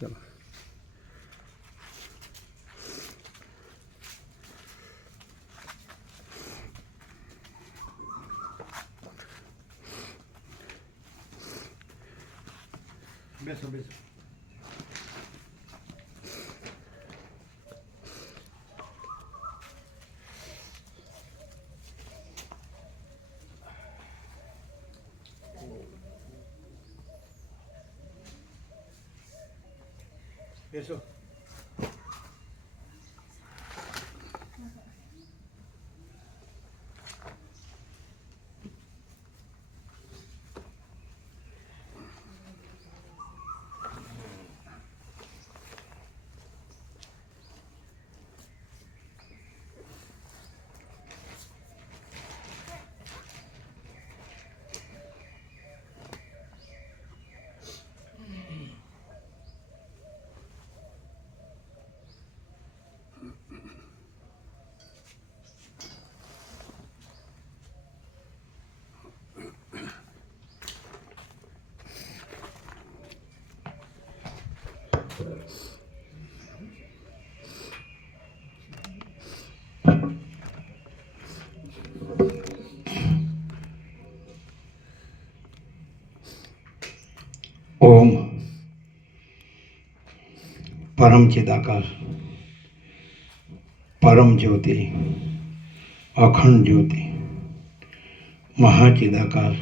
ચલો. બેસો બેસો. બેસો. ओम परम चिदाकाश परम ज्योति अखंड ज्योति महाचिदाकाश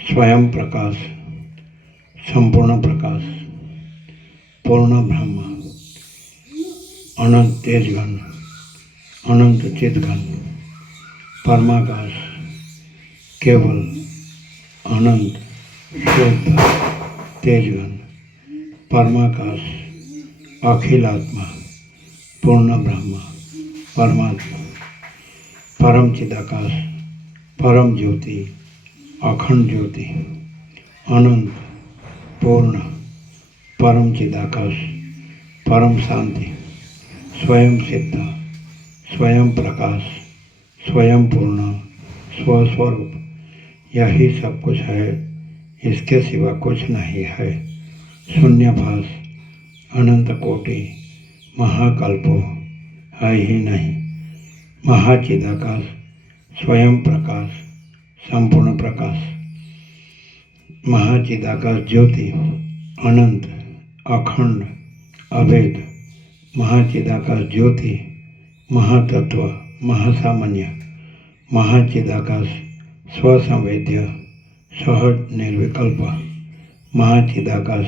स्वयं प्रकाश संपूर्ण प्रकाश पूर्ण ब्रह्म अनंत तेजघन अनंत चिदघन परमाकाश केवल अनंत शुद्ध तेजघन परमाकाश अखिलात्मा पूर्ण ब्रह्म परमात्मा परम चिदाकाश परम ज्योति अखंड ज्योति अनंत पूर्ण परम चिदाकाश परम शांति स्वयं सिद्ध स्वयं प्रकाश स्वयं पूर्ण स्वस्वरूप यही सब कुछ है, इसके सिवा कुछ नहीं है। शून्यभास अनंत कोटि महाकल्पो है ही नहीं। महाचिदाकाश स्वयं प्रकाश संपूर्ण प्रकाश महाचिदाकाश ज्योति अनंत अखंड अभेद महाचिदाकाश ज्योति महातत्व महासामान्य महाचिदाकाश स्वसंवेद्य सहज निर्विकल्प महाचिदाकाश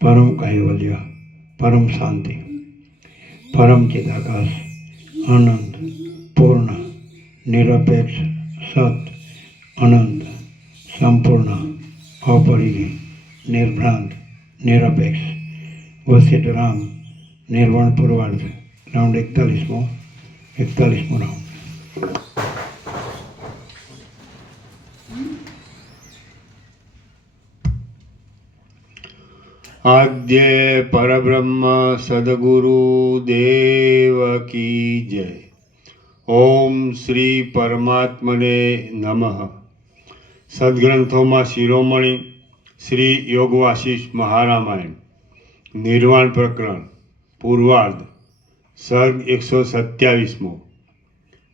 परम कैवल्य परम शांति परम चिदाकाश अनंत पूर्ण निरपेक्ष सत अनंत संपूर्ण अपरिधि निर्भ्रांत निरपेक्ष वशिष्ठ राम निर्वाण पूर्वार्ध राउंड 41मो राउंड। आद्य परब्रह्म सद्गुरु देव की जय। ओम श्री परमात्मने नमः। सद्ग्रंथों शिरोमणि श्री योगवासिष्ठ महारामायण निर्वाण प्रकरण पूर्वार्ध सर्ग 127मो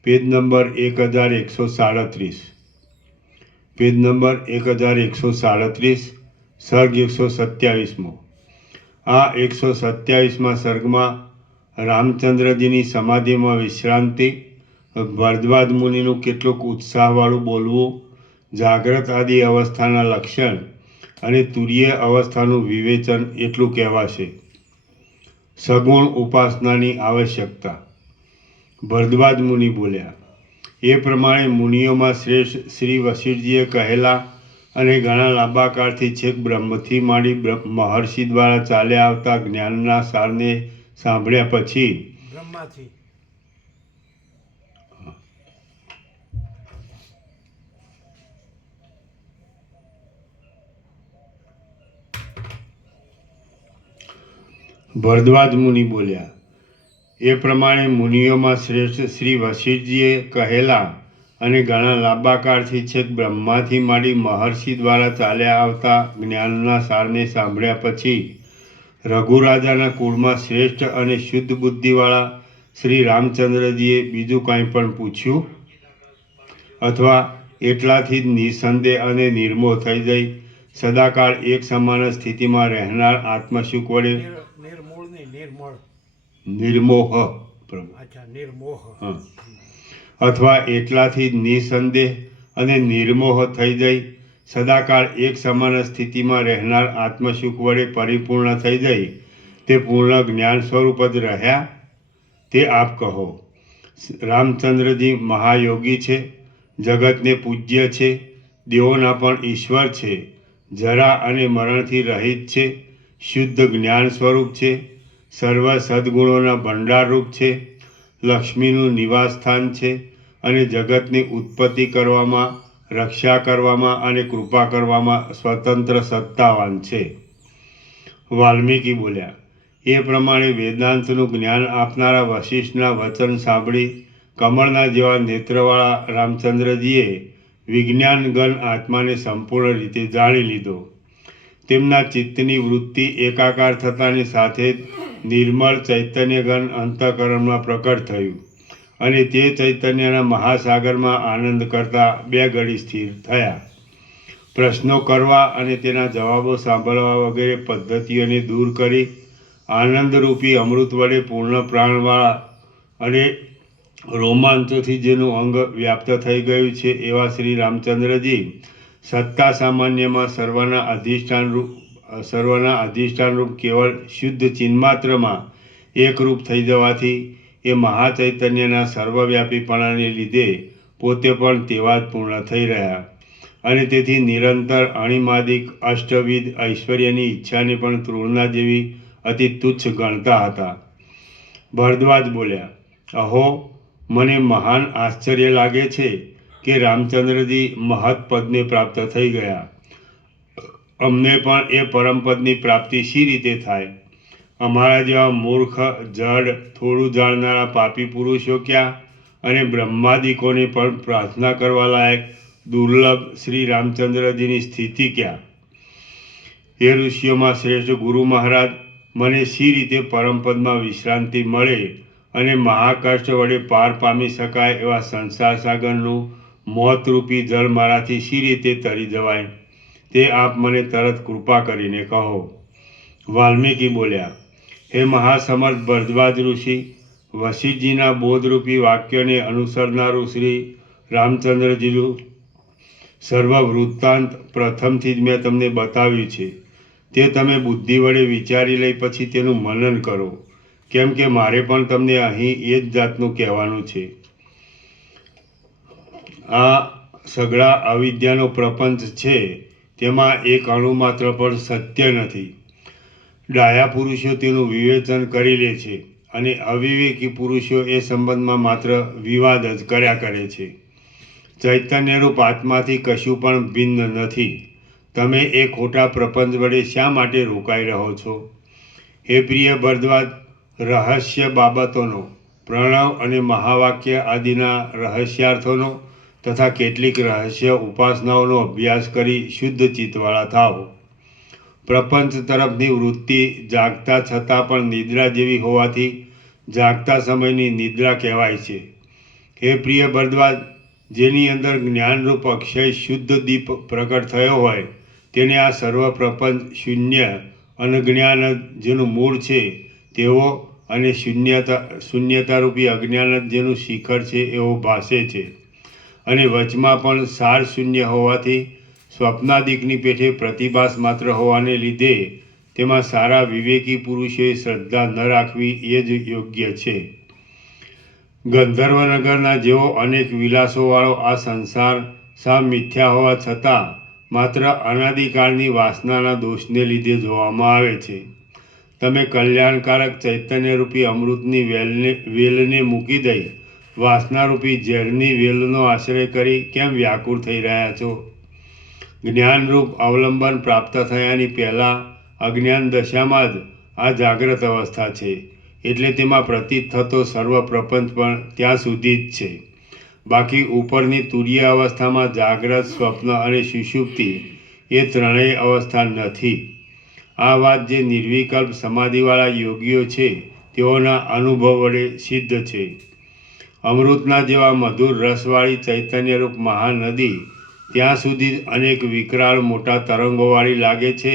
पेज नंबर 1137 पेज नंबर 1137 सर्ग 127मो। आ 127માં સર્ગમાં રામચંદ્રજીની સમાધિમાં વિશ્રાંતિ, ભરદ્વાજ મુનિનું કેટલુંક ઉત્સાહવાળું બોલવું, જાગ્રત આદિ અવસ્થાના લક્ષણ અને તુર્ય અવસ્થાનું વિવેચન એટલું કહેવાશે। સગુણ ઉપાસનાની આવશ્યકતા। ભરદ્વાજ મુનિ બોલ્યા, એ પ્રમાણે મુનિઓમાં શ્રેષ્ઠ શ્રી વશિષ્ઠજીએ કહેલા અને ઘણા લાંબા કાળથી છેક બ્રહ્મથી માંડી મહર્ષિ દ્વારા ચાલ્યા આવતા જ્ઞાનના સારને સાંભળ્યા પછી ભરદ્વાજ મુનિ બોલ્યા, એ પ્રમાણે મુનિઓમાં શ્રેષ્ઠ શ્રી વશિષ્ઠજીએ કહેલા અને ઘણા લાંબા કાળથી છેક બ્રહ્માથી માંડી મહર્ષિ દ્વારા ચાલ્યા આવતા જ્ઞાનના સારને સાંભળ્યા પછી રઘુરાજાના કુળમાં શ્રેષ્ઠ અને શુદ્ધ બુદ્ધિવાળા શ્રી રામચંદ્રજીએ બીજું કાંઈ પણ પૂછ્યું? અથવા એટલાથી જ નિસંદેહ અને નિર્મોહ થઈ જઈ સદાકાળ એક સમાન સ્થિતિમાં રહેનાર આત્મસુખ વડે નિર્મૂળ નહીં, નિર્મળ. નિર્મોહ પ્રભુ અચ્છા, નિર્મોહ. હા. અથવા એટલાથી જ નિસંદેહ અને નિર્મોહ થઈ જઈ સદાકાળ એક સમાન સ્થિતિમાં રહેનાર આત્મસુખ વડે પરિપૂર્ણ થઈ જઈ તે પૂર્ણ જ્ઞાન સ્વરૂપ જ રહ્યા? તે આપ કહો. રામચંદ્રજી મહાયોગી છે, જગતને પૂજ્ય છે, દેવોના પણ ઈશ્વર છે, જરા અને મરણથી રહિત છે, શુદ્ધ જ્ઞાન સ્વરૂપ છે, સર્વ સદ્ગુણોના ભંડારરૂપ છે, લક્ષ્મીનું નિવાસ સ્થાન છે અને જગતની ઉત્પત્તિ કરવામાં, રક્ષા કરવામાં અને કૃપા કરવામાં સ્વતંત્ર સત્તાવાન છે. વાલ્મીકી બોલ્યા, એ પ્રમાણે વેદાંતનું જ્ઞાન આપનારા વશિષ્ઠના વચન સાંભળી કમળના જેવા નેત્રવાળા રામચંદ્રજીએ વિજ્ઞાનગન આત્માને સંપૂર્ણ રીતે જાણી લીધો. તેમના ચિત્તની વૃત્તિ એકાકાર થતાની સાથે જ નિર્મળ ચૈતન્યગન અંતઃકરણમાં પ્રકટ થયું અને તે ચૈતન્યના મહાસાગરમાં આનંદ કરતા બે ઘડી સ્થિર થયા. પ્રશ્નો કરવા અને તેના જવાબો સાંભળવા વગેરે પદ્ધતિઓને દૂર કરી આનંદરૂપી અમૃત વડે પૂર્ણ પ્રાણવાળા અને રોમાંચોથી જેનું અંગ વ્યાપ્ત થઈ ગયું છે એવા શ્રી રામચંદ્રજી સત્તા સામાન્યમાં સર્વના અધિષ્ઠાનરૂપ કેવળ શુદ્ધ ચિન્માત્રમાં એકરૂપ થઈ જવાથી એ મહાચૈતન્યના સર્વવ્યાપીપણાને લીધે પોતે પણ તેવા જ પૂર્ણ થઈ રહ્યા અને તેથી નિરંતર અણિમાદિક અષ્ટવિધ ઐશ્વર્યની ઈચ્છાને પણ તૃણના જેવી અતિ તુચ્છ ગણતા હતા. ભરદ્વાજ બોલ્યા, અહો, મને મહાન આશ્ચર્ય લાગે છે કે રામચંદ્રજી મહત્પદને પ્રાપ્ત થઈ ગયા. અમને પણ એ પરમપદની પ્રાપ્તિ શી રીતે થાય? અમારા જેવા મૂર્ખ, જડ, થોડું જાણનારા પાપી પુરુષો ક્યાં અને બ્રહ્માદિકોને પણ પ્રાર્થના કરવા લાયક દુર્લભ શ્રી રામચંદ્રજીની સ્થિતિ ક્યાં? એ ઋષિઓમાં શ્રેષ્ઠ ગુરુ મહારાજ, મને શી રીતે પરમપદમાં વિશ્રાંતિ મળે અને મહાકષ્ટ વડે પાર પામી શકાય એવા સંસાર સાગરનું મોતરૂપી જળ મારાથી શી રીતે તરી જવાય? તે આપ મને તરત કૃપા કરીને કહો. વાલ્મીકી બોલ્યા, હે મહાસમર્થ ભરદ્વાજ ઋષિ, વશિષ્ઠજીના બોધરૂપી વાક્યોને અનુસરનારું શ્રી રામચંદ્રજીનું સર્વ વૃત્તાંત પ્રથમથી જ મેં તમને બતાવ્યું છે. તે તમે બુદ્ધિ વડે વિચારી લઈ પછી તેનું મનન કરો, કેમ કે મારે પણ તમને અહીં એ જ જાતનું કહેવાનું છે. આ સઘળા અવિદ્યાનો પ્રપંચ છે, તેમાં એક અણુ માત્ર પણ સત્ય નથી. ડાયા પુરુષો તેનું વિવેચન કરી લે છે અને અવિવેકી પુરુષો એ સંબંધમાં માત્ર વિવાદ જ કર્યા કરે છે. ચૈતન્યરૂપ આત્માથી કશું પણ ભિન્ન નથી. તમે એ ખોટા પ્રપંચ વડે શા માટે રોકાઈ રહો છો? હે પ્રિય ભરદ્વાજ, રહસ્ય બાબતોનો, પ્રણવ અને મહાવાક્ય આદિના રહસ્યાર્થોનો તથા કેટલીક રહસ્ય ઉપાસનાઓનો અભ્યાસ કરી શુદ્ધ ચિત્તવાળા થાઓ. પ્રપંચ તરફની વૃત્તિ જાગતા છતાં પણ નિદ્રા જેવી હોવાથી જાગતા સમયની નિદ્રા કહેવાય છે. હે પ્રિય ભરદ્વાજ, જેની અંદર જ્ઞાનરૂપ અક્ષય શુદ્ધ દીપ પ્રકટ થયો હોય તેને આ સર્વ પ્રપંચ શૂન્ય અનજ્ઞાન જેનું મૂળ છે તેવો અને શૂન્યતારૂપી અજ્ઞાન જેનું શિખર છે એવો ભાસે છે અને વચમાં પણ સાર શૂન્ય હોવાથી સ્વપ્નાદિકની પેઠે પ્રતિભાસ માત્ર હોવાને લીધે તેમાં સારા વિવેકી પુરુષોએ શ્રદ્ધા ન રાખવી એ જ યોગ્ય છે. ગંધર્વનગરના જેવો અનેક વિલાસોવાળો આ સંસાર સાવ મિથ્યા હોવા છતાં માત્ર અનાદિકાળની વાસનાના દોષને લીધે જોવામાં આવે છે. તમે કલ્યાણકારક ચૈતન્યરૂપી અમૃતની વેલને મૂકી દઈ વાસનારૂપી ઝેરની વેલનો આશ્રય કરી કેમ વ્યાકુળ થઈ રહ્યા છો? જ્ઞાનરૂપ અવલંબન પ્રાપ્ત થયાની પહેલાં અજ્ઞાન દશામાં જ આ જાગ્રત અવસ્થા છે, એટલે તેમાં પ્રતીત થતો સર્વ પ્રપંચ પણ ત્યાં સુધી જ છે. બાકી ઉપરની તુરીય અવસ્થામાં જાગ્રત, સ્વપ્ન અને સુષુપ્તિ એ ત્રણેય અવસ્થા નથી. આ વાત જે નિર્વિકલ્પ સમાધિવાળા યોગીઓ છે તેઓના અનુભવ વડે સિદ્ધ છે. અમૃતના જેવા મધુર રસવાળી ચૈતન્યરૂપ મહાનદી ત્યાં સુધી અનેક વિકરાળ મોટા તરંગોવાળી લાગે છે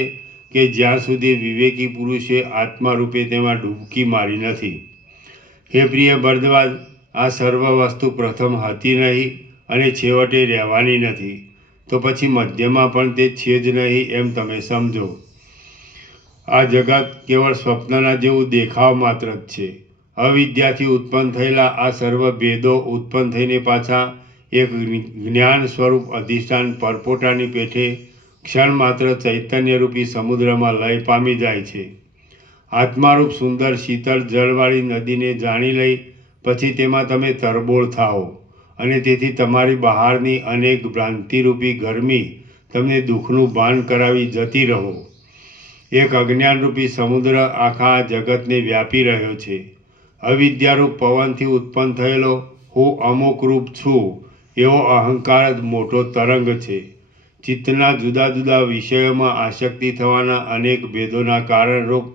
કે જ્યાં સુધી વિવેકી પુરુષે આત્મારૂપે તેમાં ડૂબકી મારી નથી. હે પ્રિય ભરદ્વાજ, આ સર્વ વસ્તુ પ્રથમ હતી નહીં અને છેવટે રહેવાની નથી, તો પછી મધ્યમાં પણ તે છે જ નહીં એમ તમે સમજો. આ જગત કેવળ સ્વપ્નના જેવું દેખાવ માત્ર જ છે. અવિદ્યાથી ઉત્પન્ન થયેલા આ સર્વ ભેદો ઉત્પન્ન થઈને પાછા એક જ્ઞાન સ્વરૂપ અધિષ્ઠાન પરપોટાની પેઠે ક્ષણ માત્ર ચૈતન્યરૂપી સમુદ્રમાં લય પામી જાય છે. આત્મારૂપ સુંદર શીતળ જળવાળી નદીને જાણી લઈ પછી તેમાં તમે તરબોળ થાઓ અને તેથી તમારી બહારની અનેક ભ્રાંતિરૂપી ગરમી તમને દુઃખનું ભાન કરાવી જતી રહો. એક અજ્ઞાનરૂપી સમુદ્ર આખા જગતને વ્યાપી રહ્યો છે. અવિદ્યારૂપ પવનથી ઉત્પન્ન થયેલો હું અમુક રૂપ છું એવો અહંકાર જ મોટો તરંગ છે. ચિત્તના જુદા જુદા વિષયોમાં આસક્તિ થવાના અનેક ભેદોના કારણરૂપ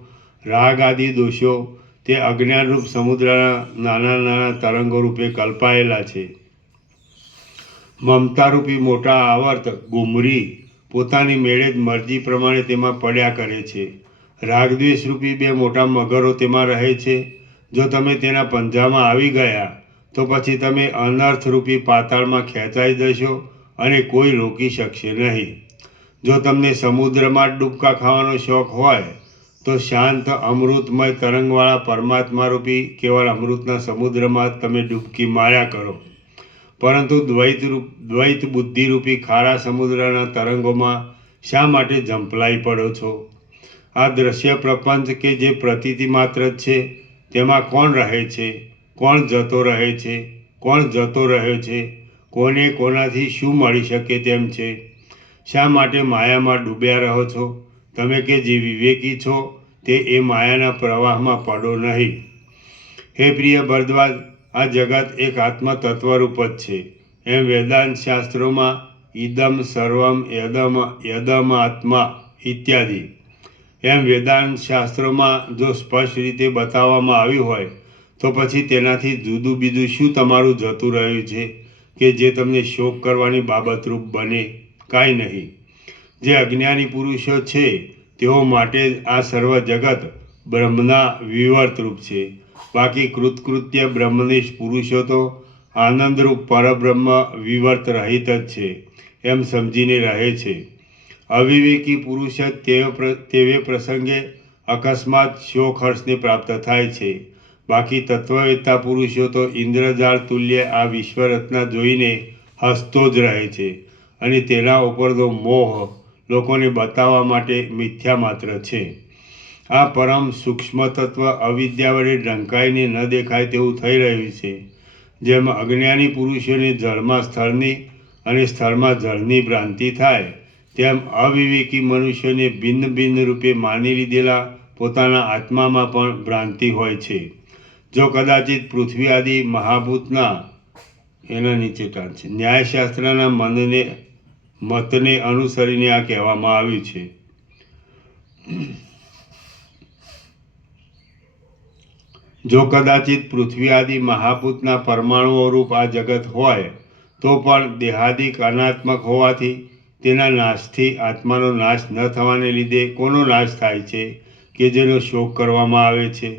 રાગ આદિ દોષો તે અજ્ઞાનરૂપ સમુદ્રના નાના નાના તરંગો રૂપે કલ્પાયેલા છે. મમતારૂપી મોટા આવર્ત ગુમરી પોતાની મેળે જ મરજી પ્રમાણે તેમાં પડ્યા કરે છે. રાગદ્વેષરૂપી બે મોટા મગરો તેમાં રહે છે. જો તમે તેના પંજામાં આવી ગયા તો પછી તમે અનર્થરૂપી પાતાળમાં ખેંચાઈ જશો અને કોઈ રોકી શકશે નહીં. જો તમને સમુદ્રમાં જ ડૂબકા ખાવાનો શોખ હોય તો શાંત અમૃતમય તરંગવાળા પરમાત્મારૂપી કેવળ અમૃતના સમુદ્રમાં તમે ડૂબકી માર્યા કરો. પરંતુ દ્વૈત બુદ્ધિરૂપી ખારા સમુદ્રના તરંગોમાં શા માટે ઝંપલાઈ પડો છો? આ દ્રશ્ય પ્રપંચ કે જે પ્રતીતિ માત્ર જ છે તેમાં કોણ રહે છે, કોણ જતો રહે છે, કોણ જતો રહ્યો છે, કોને કોનાથી શું મળી શકે તેમ છે? શા માટે માયામાં ડૂબ્યા રહો છો? તમે કે જે વિવેકી છો તે એ માયાના પ્રવાહમાં પડો નહીં. હે પ્રિય ભરદ્વાજ, આ જગત એક આત્મતત્વરૂપ જ છે. એમ વેદાંત શાસ્ત્રોમાં ઇદમ સર્વમ યદમ આત્મા ઇત્યાદિ એમ વેદાંત શાસ્ત્રોમાં જો સ્પષ્ટ રીતે બતાવવામાં આવ્યું હોય તો પછી તેનાથી જુદું બીજું શું તમારું જતું રહ્યું છે કે જે તમને શોક કરવાની બાબતરૂપ બને? કાંઈ નહીં. જે અજ્ઞાની પુરુષો છે તેઓ માટે આ સર્વ જગત બ્રહ્મના વિવર્તરૂપ છે. બાકી કૃતકૃત્ય બ્રહ્મનિષ્ઠ પુરુષો તો આનંદરૂપ પરબ્રહ્મ વિવર્ત રહિત જ છે એમ સમજીને રહે છે. અવિવેકી પુરુષ જ તેવે પ્રસંગે અકસ્માત શોક હર્ષને પ્રાપ્ત થાય છે. બાકી તત્વવેત્તા પુરુષો તો ઇન્દ્રજાળ તુલ્ય આ વિશ્વરત્ના જોઈને હસતો જ રહે છે અને તેના ઉપરનો મોહ લોકોને બતાવવા માટે મિથ્યા માત્ર છે. આ પરમ સૂક્ષ્મ તત્વ અવિદ્યા વડે ઢંકાઈને ન દેખાય તેવું થઈ રહ્યું છે. જેમ અજ્ઞાની પુરુષોને જળમાં સ્થળની અને સ્થળમાં જળની ભ્રાંતિ થાય તેમ અવિવેકી મનુષ્યોને ભિન્ન ભિન્ન રૂપે માની લીધેલા પોતાના આત્મામાં પણ ભ્રાંતિ હોય છે. જો કદાચિત પૃથ્વી આદિ મહાભૂતના એના નીચે ટાળ છે ન્યાયશાસ્ત્રના મતને અનુસરીને આ કહેવામાં આવ્યું છે. જો કદાચિત પૃથ્વી આદિ મહાભૂતના પરમાણુઓ રૂપ આ જગત હોય તો પણ દેહાદિક અનાત્મક હોવાથી તેના નાશથી આત્માનો નાશ ન થવાને લીધે કોનો નાશ થાય છે કે જેનો શોક કરવામાં આવે છે?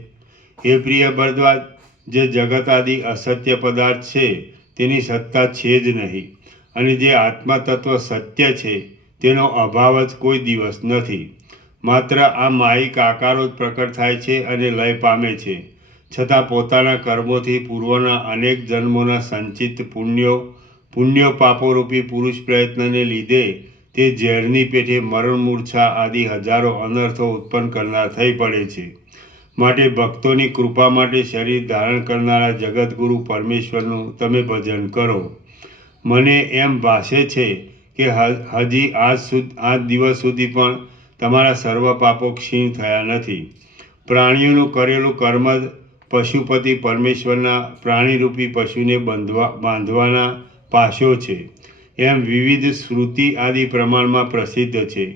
હે પ્રિય ભરદ્વાજ, જે જગત આદિ અસત્ય પદાર્થ છે તેની સત્તા છે જ નહીં અને જે આત્મતત્વ સત્ય છે તેનો અભાવ જ કોઈ દિવસ નથી. માત્ર આ માયિક આકારો જ પ્રકટ થાય છે અને લય પામે છે. છતાં પોતાના કર્મોથી પૂર્વના અનેક જન્મોના સંચિત પુણ્યો પાપોરૂપી પુરુષ પ્રયત્નને લીધે તે ઝેરની પેઠે મરણ મૂર્છા આદિ હજારો અનર્થો ઉત્પન્ન કરનાર થઈ પડે છે. માટે ભક્તોની કૃપા માટે શરીર ધારણ કરનારા જગતગુરુ પરમેશ્વરનું તમે ભજન કરો. મને એમ ભાસે છે કે હજી આજ દિવસ સુધી પણ તમારા સર્વ પાપો ક્ષીણ થયા નથી. પ્રાણીઓનું કરેલું કર્મ જ પશુપતિ પરમેશ્વરના પ્રાણીરૂપી પશુને બાંધવાના પાશો છે એમ વિવિધ શ્રુતિ આદિ પ્રમાણમાં પ્રસિદ્ધ છે.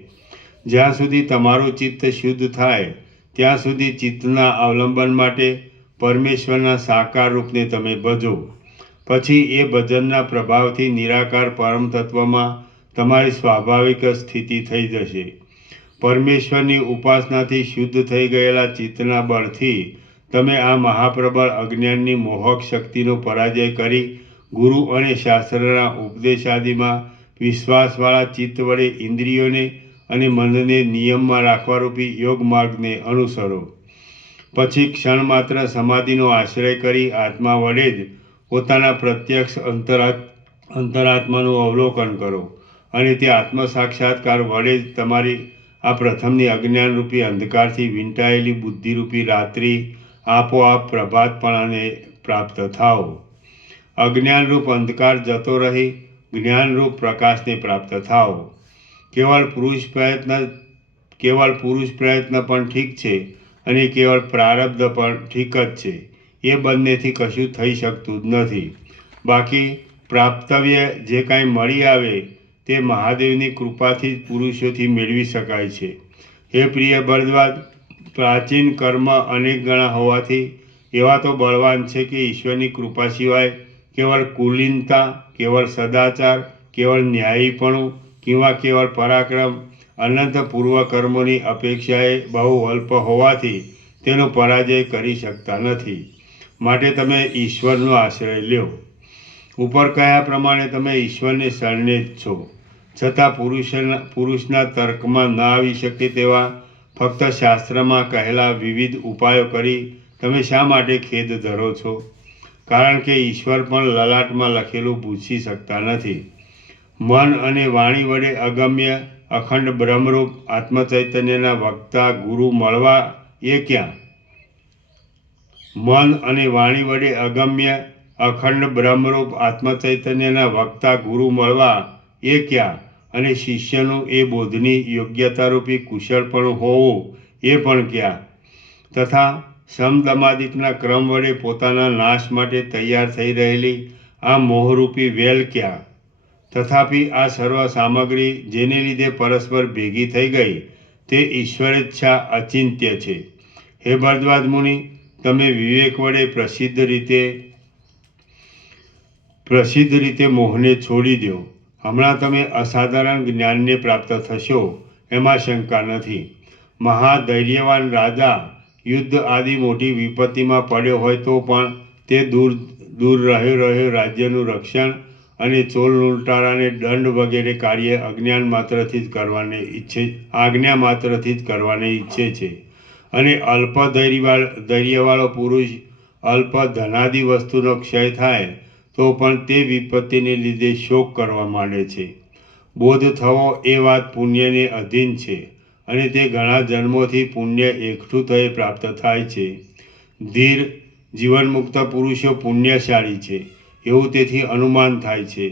જ્યાં સુધી તમારું ચિત્ત શુદ્ધ થાય ત્યાં સુધી ચિત્તના અવલંબન માટે પરમેશ્વરના સાકાર રૂપને તમે ભજો. પછી એ ભજનના પ્રભાવથી નિરાકાર પરમ તત્વમાં તમારી સ્વાભાવિક સ્થિતિ થઈ જશે. પરમેશ્વરની ઉપાસનાથી શુદ્ધ થઈ ગયેલા ચિત્તના બળથી તમે આ મહાપ્રબળ અજ્ઞાનની મોહક શક્તિનો પરાજય કરી ગુરુ અને શાસ્ત્રના ઉપદેશાદિમાં વિશ્વાસવાળા ચિત્ત વડે ઇન્દ્રિયોને અને મનને નિયમમાં રાખવા રૂપી યોગ માર્ગને અનુસરો. પછી ક્ષણ માત્ર સમાધિનો આશ્રય કરી આત્મા વડે જ પોતાના પ્રત્યક્ષ અંતરાત્માનું અવલોકન કરો અને તે આત્મ સાક્ષાત્કાર વડે જ તમારી આ પ્રથમની અજ્ઞાનરૂપી અંધકારથી વીંટાયેલી બુદ્ધિરૂપી રાત્રિ આપોઆપ પ્રભાતપણાને પ્રાપ્ત થાઓ. અજ્ઞાનરૂપ અંધકાર જતો રહી જ્ઞાનરૂપ પ્રકાશને પ્રાપ્ત થાઓ. કેવળ પુરુષ પ્રયત્ન પણ ઠીક છે અને કેવળ પ્રારબ્ધ પણ ઠીક જ છે. એ બંનેથી કશું થઈ શકતું જ નથી. બાકી પ્રાપ્તવ્ય જે કાંઈ મળી આવે તે મહાદેવની કૃપાથી જ પુરુષોથી મેળવી શકાય છે. હે પ્રિય ભરદ્વાજ, પ્રાચીન કર્મ અનેક ગણા હોવાથી એવા તો બળવાન છે કે ઈશ્વરની કૃપા સિવાય કેવળ કુલીનતા, કેવળ સદાચાર, કેવળ ન્યાયીપણું કિંવા કેવળ પરાક્રમ અનંત પૂર્વકર્મોની અપેક્ષાએ બહુ અલ્પ હોવાથી તેનો પરાજય કરી શકતા નથી. માટે તમે ઈશ્વરનો આશ્રય લ્યો. ઉપર કહ્યા પ્રમાણે તમે ઈશ્વરને શરણે જ છો, છતાં પુરુષના તર્કમાં ન આવી શકે તેવા ફક્ત શાસ્ત્રમાં કહેલા વિવિધ ઉપાયો કરી તમે શા માટે ખેદ ધરો છો? કારણ કે ઈશ્વર પણ લલાટમાં લખેલું ભૂંસી શકતા નથી. મન અને વાણી વડે અગમ્ય અખંડ બ્રહ્મરૂપ આત્મચૈતન્યના વક્તા ગુરુ મળવા એ ક્યાં? મન અને વાણી વડે અગમ્ય અખંડ બ્રહ્મરૂપ આત્મચૈતન્યના વક્તા ગુરુ મળવા એ ક્યાં? અને શિષ્યનું એ બોધની યોગ્યતારૂપી કુશળપણું હોવું એ પણ ક્યાં? તથા સમદમાદિકના ક્રમ વડે પોતાના નાશ માટે તૈયાર થઈ રહેલી આ મોહરૂપી વેલ ક્યાં? તથાપિ આ સર્વ સામગ્રી જેને લીધે પરસ્પર ભેગી થઈ ગઈ તે ઈશ્વરેચ્છા અચિંત્ય છે. હે ભરદ્વાજ મુનિ, તમે વિવેક વડે પ્રસિદ્ધ રીતે મોહને છોડી દો. હમણાં તમે અસાધારણ જ્ઞાનને પ્રાપ્ત થશો એમાં શંકા નથી. મહાધૈર્યવાન રાજા યુદ્ધ આદિ મોટી વિપત્તિમાં પડ્યો હોય તો પણ તે દૂર રહ્યો રાજ્યનું રક્ષણ અને ચોલ લૂંટારાને દંડ વગેરે કાર્ય આજ્ઞા માત્રથી જ કરવાને ઈચ્છે છે. અને અલ્પ ધૈર્યવાળો પુરુષ અલ્પ ધનાદિ વસ્તુનો ક્ષય થાય તો પણ તે વિપત્તિને લીધે શોક કરવા માંડે છે. બોધ થવો એ વાત પુણ્યને અધીન છે અને તે ઘણા જન્મોથી પુણ્ય એકઠું થઈ પ્રાપ્ત થાય છે. ધીર જીવનમુક્ત પુરુષો પુણ્યશાળી છે એવું તેથી અનુમાન થાય છે.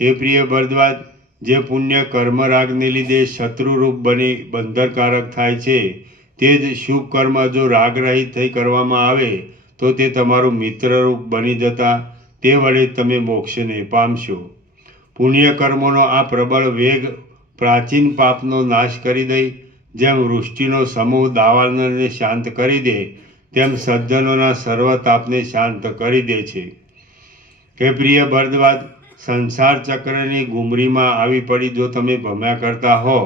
હે પ્રિય ભરદ્વાજ, જે પુણ્ય કર્મરાગને લીધે શત્રુરૂપ બની બંધનકારક થાય છે તે જ શુભ કર્મ જો રાગરહિત થઈ કરવામાં આવે તો તે તમારું મિત્રરૂપ બની જતા તે વડે તમે મોક્ષને પામશો. પુણ્ય કર્મોનો આ પ્રબળ વેગ પ્રાચીન પાપનો નાશ કરી દઈ જેમ વૃષ્ટિનો સમૂહ દાવાનળને શાંત કરી દે તેમ સજ્જનોના સર્વ તાપને શાંત કરી દે છે. હે પ્રિય ભરદ્વાજ, સંસાર ચક્રની ગુમરીમાં આવી પડી જો તમે ભમ્યા કરતા હો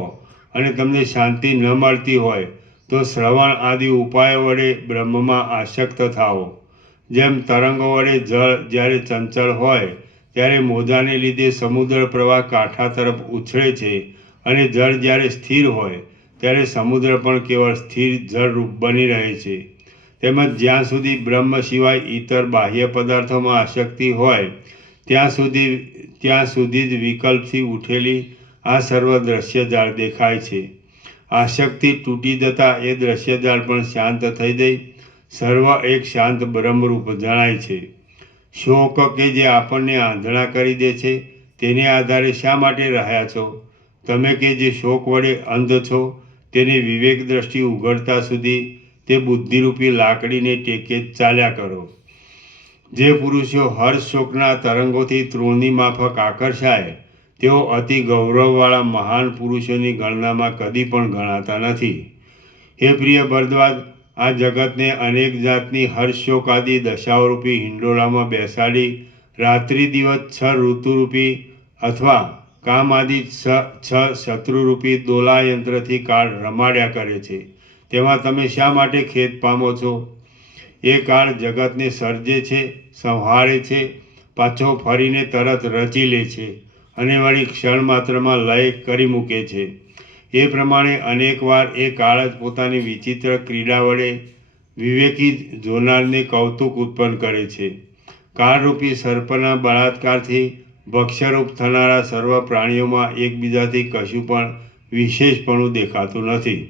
અને તમને શાંતિ ન મળતી હોય તો શ્રવણ આદિ ઉપાયો વડે બ્રહ્મમાં આસક્ત થાઓ. જેમ તરંગો વડે જળ જ્યારે ચંચળ હોય ત્યારે મોજાને લીધે સમુદ્ર પ્રવાહ કાંઠા તરફ ઉછળે છે અને જળ જ્યારે સ્થિર હોય ત્યારે સમુદ્ર પણ કેવળ સ્થિર જળરૂપ બની રહે છે. તેમજ જ્યાં સુધી બ્રહ્મ સિવાય ઇતર બાહ્ય પદાર્થોમાં આસક્તિ હોય ત્યાં સુધી જ વિકલ્પથી ઉઠેલી આ સર્વ દ્રશ્યજાળ દેખાય છે. આસક્તિ તૂટી જતાં એ દ્રશ્યજાળ પણ શાંત થઈ જઈ સર્વ એક શાંત બ્રહ્મરૂપ જણાય છે. શોક કે જે આપણને આંધળા કરી દે છે તેને આધારે શા માટે રહ્યા છો? તમે કે જે શોક વડે અંધ છો તેને વિવેક દ્રષ્ટિ ઉઘડતા સુધી તે બુદ્ધિરૂપી લાકડીને ટેકે ચાલ્યા કરો. જે પુરુષો હર્ષ શોકના તરંગોથી તૃણની માફક આકર્ષાય તેઓ અતિ ગૌરવવાળા મહાન પુરુષોની ગણનામાં કદી પણ ગણાતા નથી. હે પ્રિય ભરદ્વાજ, આ જગતને અનેક જાતની હર્ષશોકાદી દશાઓરૂપી હિંડોળામાં બેસાડી રાત્રિ દિવસ 6 ઋતુરૂપી અથવા કામાદિ 6 શત્રુરૂપી દોલાયંત્રથી કાળ રમાડ્યા કરે છે. તેમાં તમે શા માટે ખેદ પામો છો? એ કાળ જગતને સર્જે છે, સંહારે છે, પાછો ફરીને તરત રચી લે છે અને વળી ક્ષણ માત્રમાં લય કરી મૂકે છે. એ પ્રમાણે અનેકવાર એ કાળ જ પોતાની વિચિત્ર ક્રીડા વડે વિવેકી જોનારને કૌતુક ઉત્પન્ન કરે છે. કાળરૂપી સર્પના બળાત્કારથી ભક્ષ્યરૂપ થનારા સર્વ પ્રાણીઓમાં એકબીજાથી કશું પણ વિશેષપણું દેખાતું નથી.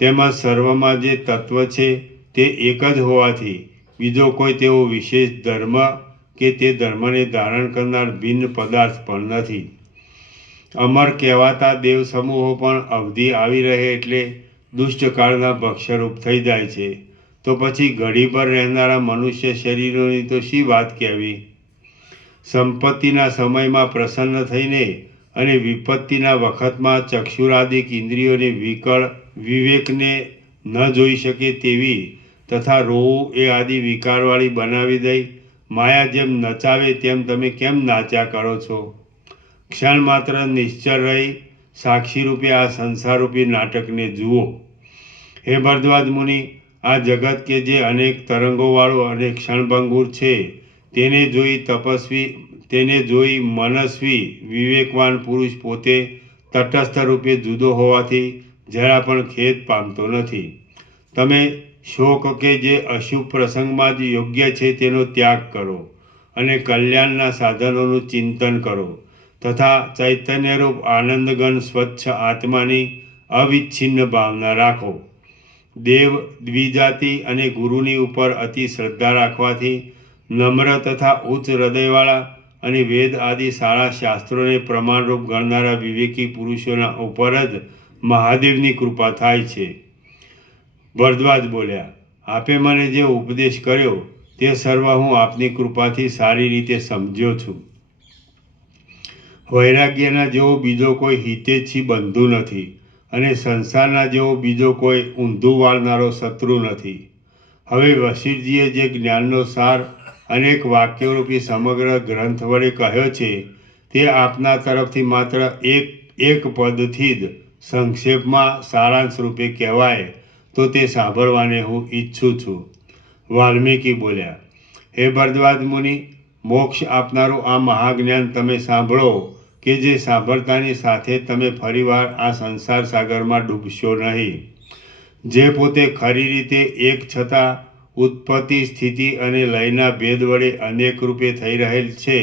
તેમજ સર્વમાં જે તત્વ છે તે એક જ હોવાથી બીજો કોઈ તેવો વિશેષ ધર્મ કે તે ધર્મને ધારણ કરનાર ભિન્ન પદાર્થ પણ નથી. અમર કહેવાતા દેવ સમૂહો પણ અવધિ આવી રહે એટલે દુષ્ટકાળના ભક્ષ્યરૂપ થઈ જાય છે. તો પછી ઘડીભર રહેનારા મનુષ્ય શરીરોની તો શી વાત કહેવી? સંપત્તિના સમયમાં પ્રસન્ન થઈને અને વિપત્તિના વખતમાં ચક્ષુરાદિક ઇન્દ્રિયોને વિકળ વિવેકને ન જોઈ શકે તેવી તથા રોવું એ આદિ વિકારવાળી બનાવી દઈ માયા જેમ નચાવે તેમ તમે કેમ નાચ્યા કરો છો? ક્ષણ માત્ર નિશ્ચળ રહી સાક્ષીરૂપે આ સંસારરૂપી નાટકને જુઓ. હે ભરદ્વાજ મુનિ, આ જગત કે જે અનેક તરંગોવાળું અને ક્ષણભંગુર છે તેને જોઈ મનસ્વી વિવેકવાન પુરુષ પોતે તટસ્થ રૂપે જુદો હોવાથી જરા પણ ખેદ પામતો નથી. તમે શોક કે જે અશુભ પ્રસંગમાં જ યોગ્ય છે તેનો ત્યાગ કરો અને કલ્યાણના સાધનોનું ચિંતન કરો તથા ચૈતન્યરૂપ આનંદગન સ્વચ્છ આત્માની અવિચ્છિન્ન ભાવના રાખો. દેવ, દ્વિજાતિ અને ગુરુની ઉપર અતિ શ્રદ્ધા રાખવાથી નમ્ર તથા ઉચ્ચ હૃદયવાળા અને વેદ આદિ સારા શાસ્ત્રોને પ્રમાણરૂપ ગણનારા વિવેકી પુરુષોના ઉપર જ મહાદેવની કૃપા થાય છે. ભરદ્વાજ બોલ્યા, આપે મને જે ઉપદેશ કર્યો તે સર્વ હું આપની કૃપાથી સારી રીતે સમજ્યો છું. વૈરાગ્યના જેવો બીજો કોઈ હિતેચ્છી બંધુ નથી અને સંસારના જેવો બીજો કોઈ ઊંધું વાળનારો શત્રુ નથી. હવે વશિષ્ઠજીએ જે જ્ઞાનનો સાર અનેક વાક્યોરૂપી સમગ્ર ગ્રંથ વડે કહ્યો છે તે આપના તરફથી માત્ર એક પદથી જ સંક્ષેપમાં સારાંશ રૂપે કહેવાય તો તે સાંભળવાને હું ઈચ્છું છું. વાલ્મીકી બોલ્યા, હે ભરદ્વાજ મુનિ, મોક્ષ આપનારું આ મહાજ્ઞાન તમે સાંભળો કે જે સાંભળતાની સાથે તમે ફરીવાર આ સંસાર સાગરમાં ડૂબશો નહીં. જે પોતે ખરી રીતે એક છતાં ઉત્પત્તિ, સ્થિતિ અને લયના ભેદ વડે અનેક રૂપે થઈ રહેલ છે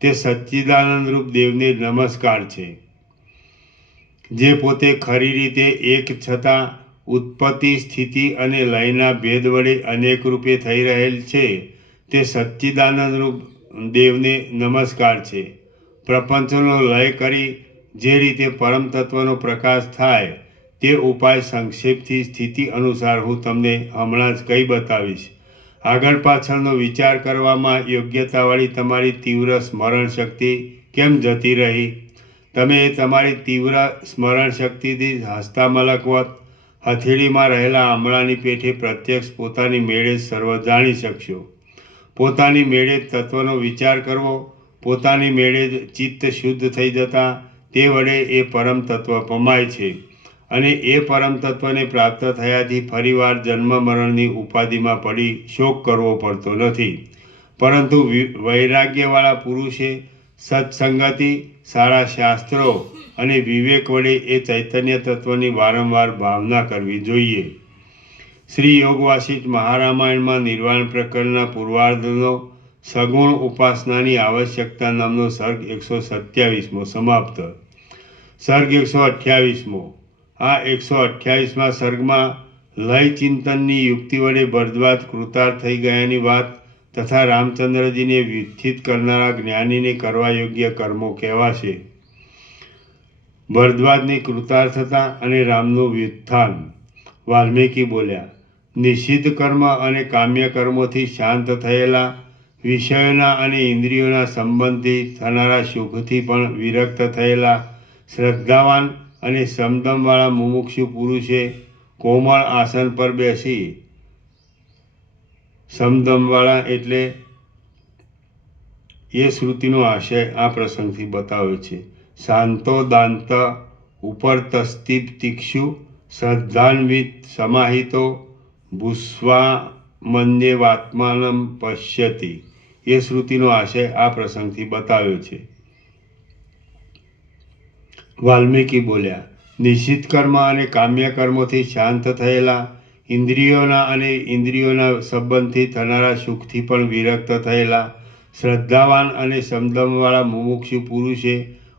તે સચ્ચિદાનંદરૂપ દેવને નમસ્કાર છે. જે પોતે ખરી રીતે એક છતાં ઉત્પત્તિ, સ્થિતિ અને લયના ભેદ વડે અનેક રૂપે થઈ રહેલ છે તે સચ્ચિદાનંદરૂપ દેવને નમસ્કાર છે. પ્રપંચનો લય કરી જે રીતે પરમ તત્વનો પ્રકાશ થાય તે ઉપાય સંક્ષેપથી સ્થિતિ અનુસાર હું તમને હમણાં જ કહી બતાવીશ. આગળ પાછળનો વિચાર કરવામાં યોગ્યતાવાળી તમારી તીવ્ર સ્મરણ શક્તિ કેમ જતી રહી? તમે તમારી તીવ્ર સ્મરણ શક્તિથી હસ્તામલકવત હથેળીમાં રહેલા આંબળાની પેઠે પ્રત્યક્ષ પોતાની મેળે સર્વ જાણી શકશો. પોતાની મેળે તત્વનો વિચાર કરવો, પોતાની મેળે જ ચિત્ત શુદ્ધ થઈ જતાં તે વડે એ પરમ તત્વ પમાય છે અને એ પરમ તત્વને પ્રાપ્ત થયાથી ફરીવાર જન્મ મરણની ઉપાધિમાં પડી શોક કરવો પડતો નથી. પરંતુ વૈરાગ્યવાળા પુરુષે સત્સંગતિ, સારા શાસ્ત્રો અને વિવેક વડે એ ચૈતન્ય તત્વની વારંવાર ભાવના કરવી જોઈએ. શ્રી યોગ વાસિષ્ઠ મહારામાયણમાં નિર્વાણ પ્રકરણના પૂર્વાર્ધનો સગુણ ઉપાસનાની આવશ્યકતા નામનો સર્ગ 127મો સમાપ્ત. સર્ગ 128મો. આ 128મા સર્ગમાં લય ચિંતનની યુક્તિ વડે ભરદ્વાજ કૃતાર્થ થઈ ગયાની વાત તથા રામચંદ્રજીને વ્યુત્થિત કરનારા જ્ઞાનીને કરવા યોગ્ય કર્મો કહેવાશે. ભરદ્વાજની કૃતાર્થતા અને રામનું વ્યુત્થાન. વાલ્મીકી બોલ્યા, નિષિદ્ધ કર્મ અને કામ્ય કર્મોથી શાંત થયેલા વિષયોના અને ઇન્દ્રિયોના સંબંધથી થનારા સુખથી પણ વિરક્ત થયેલા શ્રદ્ધાવાન અને સમદમવાળા મુમુક્ષુ પુરુષે કોમળ આસન પર બેસી, સમદમવાળા એટલે એ શ્રુતિનો આશય આ પ્રસંગથી બતાવ્યો છે. શાંતો દાંત ઉપરતસ્તિપ તિક્ષુ શ્રદ્ધાન્વિત સમાહિતો ભૂસ્વામન્યેવાત્માનમ પશ્યતિ. એ શ્રુતિનો આશય આ પ્રસંગથી બતાવ્યો છે. વાલ્મીકી બોલ્યા, નિશ્ચિત કર્મ અને કામ્ય કર્મોથી શાંત થયેલા, ઇન્દ્રિયોના અને ઇન્દ્રિયોના સંબંધથી થનારા સુખથી પણ વિરક્ત થયેલા, શ્રદ્ધાવાન અને સમદમવાળા મુમુક્ષુ પુરુષે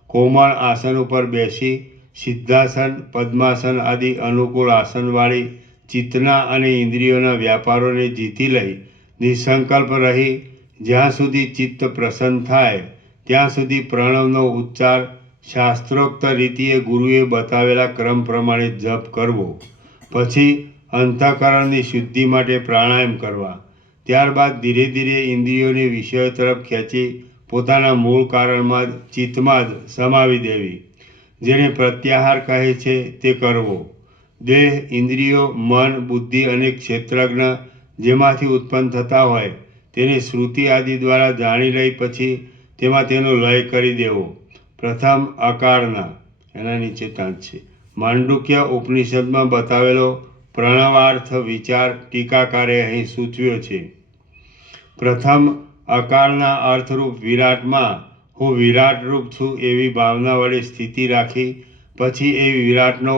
કોમળ આસન ઉપર બેસી સિદ્ધાસન, પદ્માસન આદિ અનુકૂળ આસનવાળી ચિત્તના અને ઇન્દ્રિયોના વ્યાપારોને જીતી લઈ નિસંકલ્પ રહી જ્યાં સુધી ચિત્ત પ્રસન્ન થાય ત્યાં સુધી પ્રણવનો ઉચ્ચાર શાસ્ત્રોક્ત રીતિએ ગુરુએ બતાવેલા ક્રમ પ્રમાણે જપ કરવો. પછી અંતઃકરણની શુદ્ધિ માટે પ્રાણાયામ કરવા. ત્યારબાદ ધીરે ધીરે ઇન્દ્રિયોને વિષયો તરફ ખેંચી પોતાના મૂળ કારણમાં જ ચિત્તમાં જ સમાવી દેવી. જેને પ્રત્યાહાર કહે છે તે કરવો. દેહ, ઇન્દ્રિયો, મન, બુદ્ધિ અને ક્ષેત્રજ્ઞ જેમાંથી ઉત્પન્ન થતા હોય તેને શ્રુતિ આદિ દ્વારા જાણી લઈ પછી તેમાં તેનો લય કરી દેવો. પ્રથમ અકારના, એના નીચે ટાંચ છે. માંડુક્ય ઉપનિષદમાં બતાવેલો પ્રણવાર્થ વિચાર ટીકાકારે અહીં સૂચવ્યો છે. પ્રથમ અકારના અર્થરૂપ વિરાટમાં હું વિરાટરૂપ છું એવી ભાવના વડે સ્થિતિ રાખી પછી એ વિરાટનો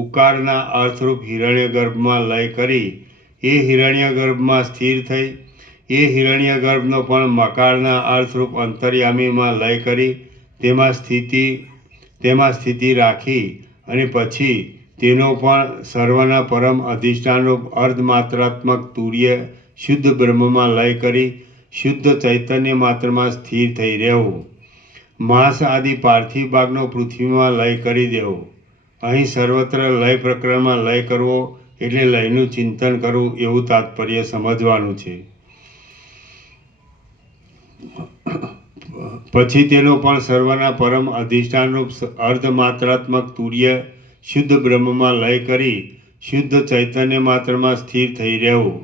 ઉકારના અર્થરૂપ હિરણ્યગર્ભમાં લય કરી એ હિરણ્યગર્ભમાં સ્થિર થઈ એ હિરણ્યગર્ભનો પણ મકારના અર્થરૂપ અંતર્યામીમાં લય કરી તેમાં સ્થિતિ રાખી અને પછી તેનો પણ સર્વના પરમ અધિષ્ઠાનરૂપ અર્ધમાત્રાત્મક તુર્ય શુદ્ધ બ્રહ્મમાં લય કરી શુદ્ધ ચૈતન્ય માત્રમાં સ્થિર થઈ રહેવું. માંસ આદિ પાર્થિવ ભાગનો પૃથ્વીમાં લય કરી દેવો. અહીં સર્વત્ર લય પ્રકરણમાં લય કરવો એટલે લયનું ચિંતન કરવું એવું તાત્પર્ય સમજવાનું છે. પછી તેનો પણ સર્વના પરમ અધિષ્ઠાનરૂપ અર્ધમાત્રાત્મક તુર્ય શુદ્ધ બ્રહ્મમાં લય કરી શુદ્ધ ચૈતન્ય માત્રમાં સ્થિર થઈ રહેવું.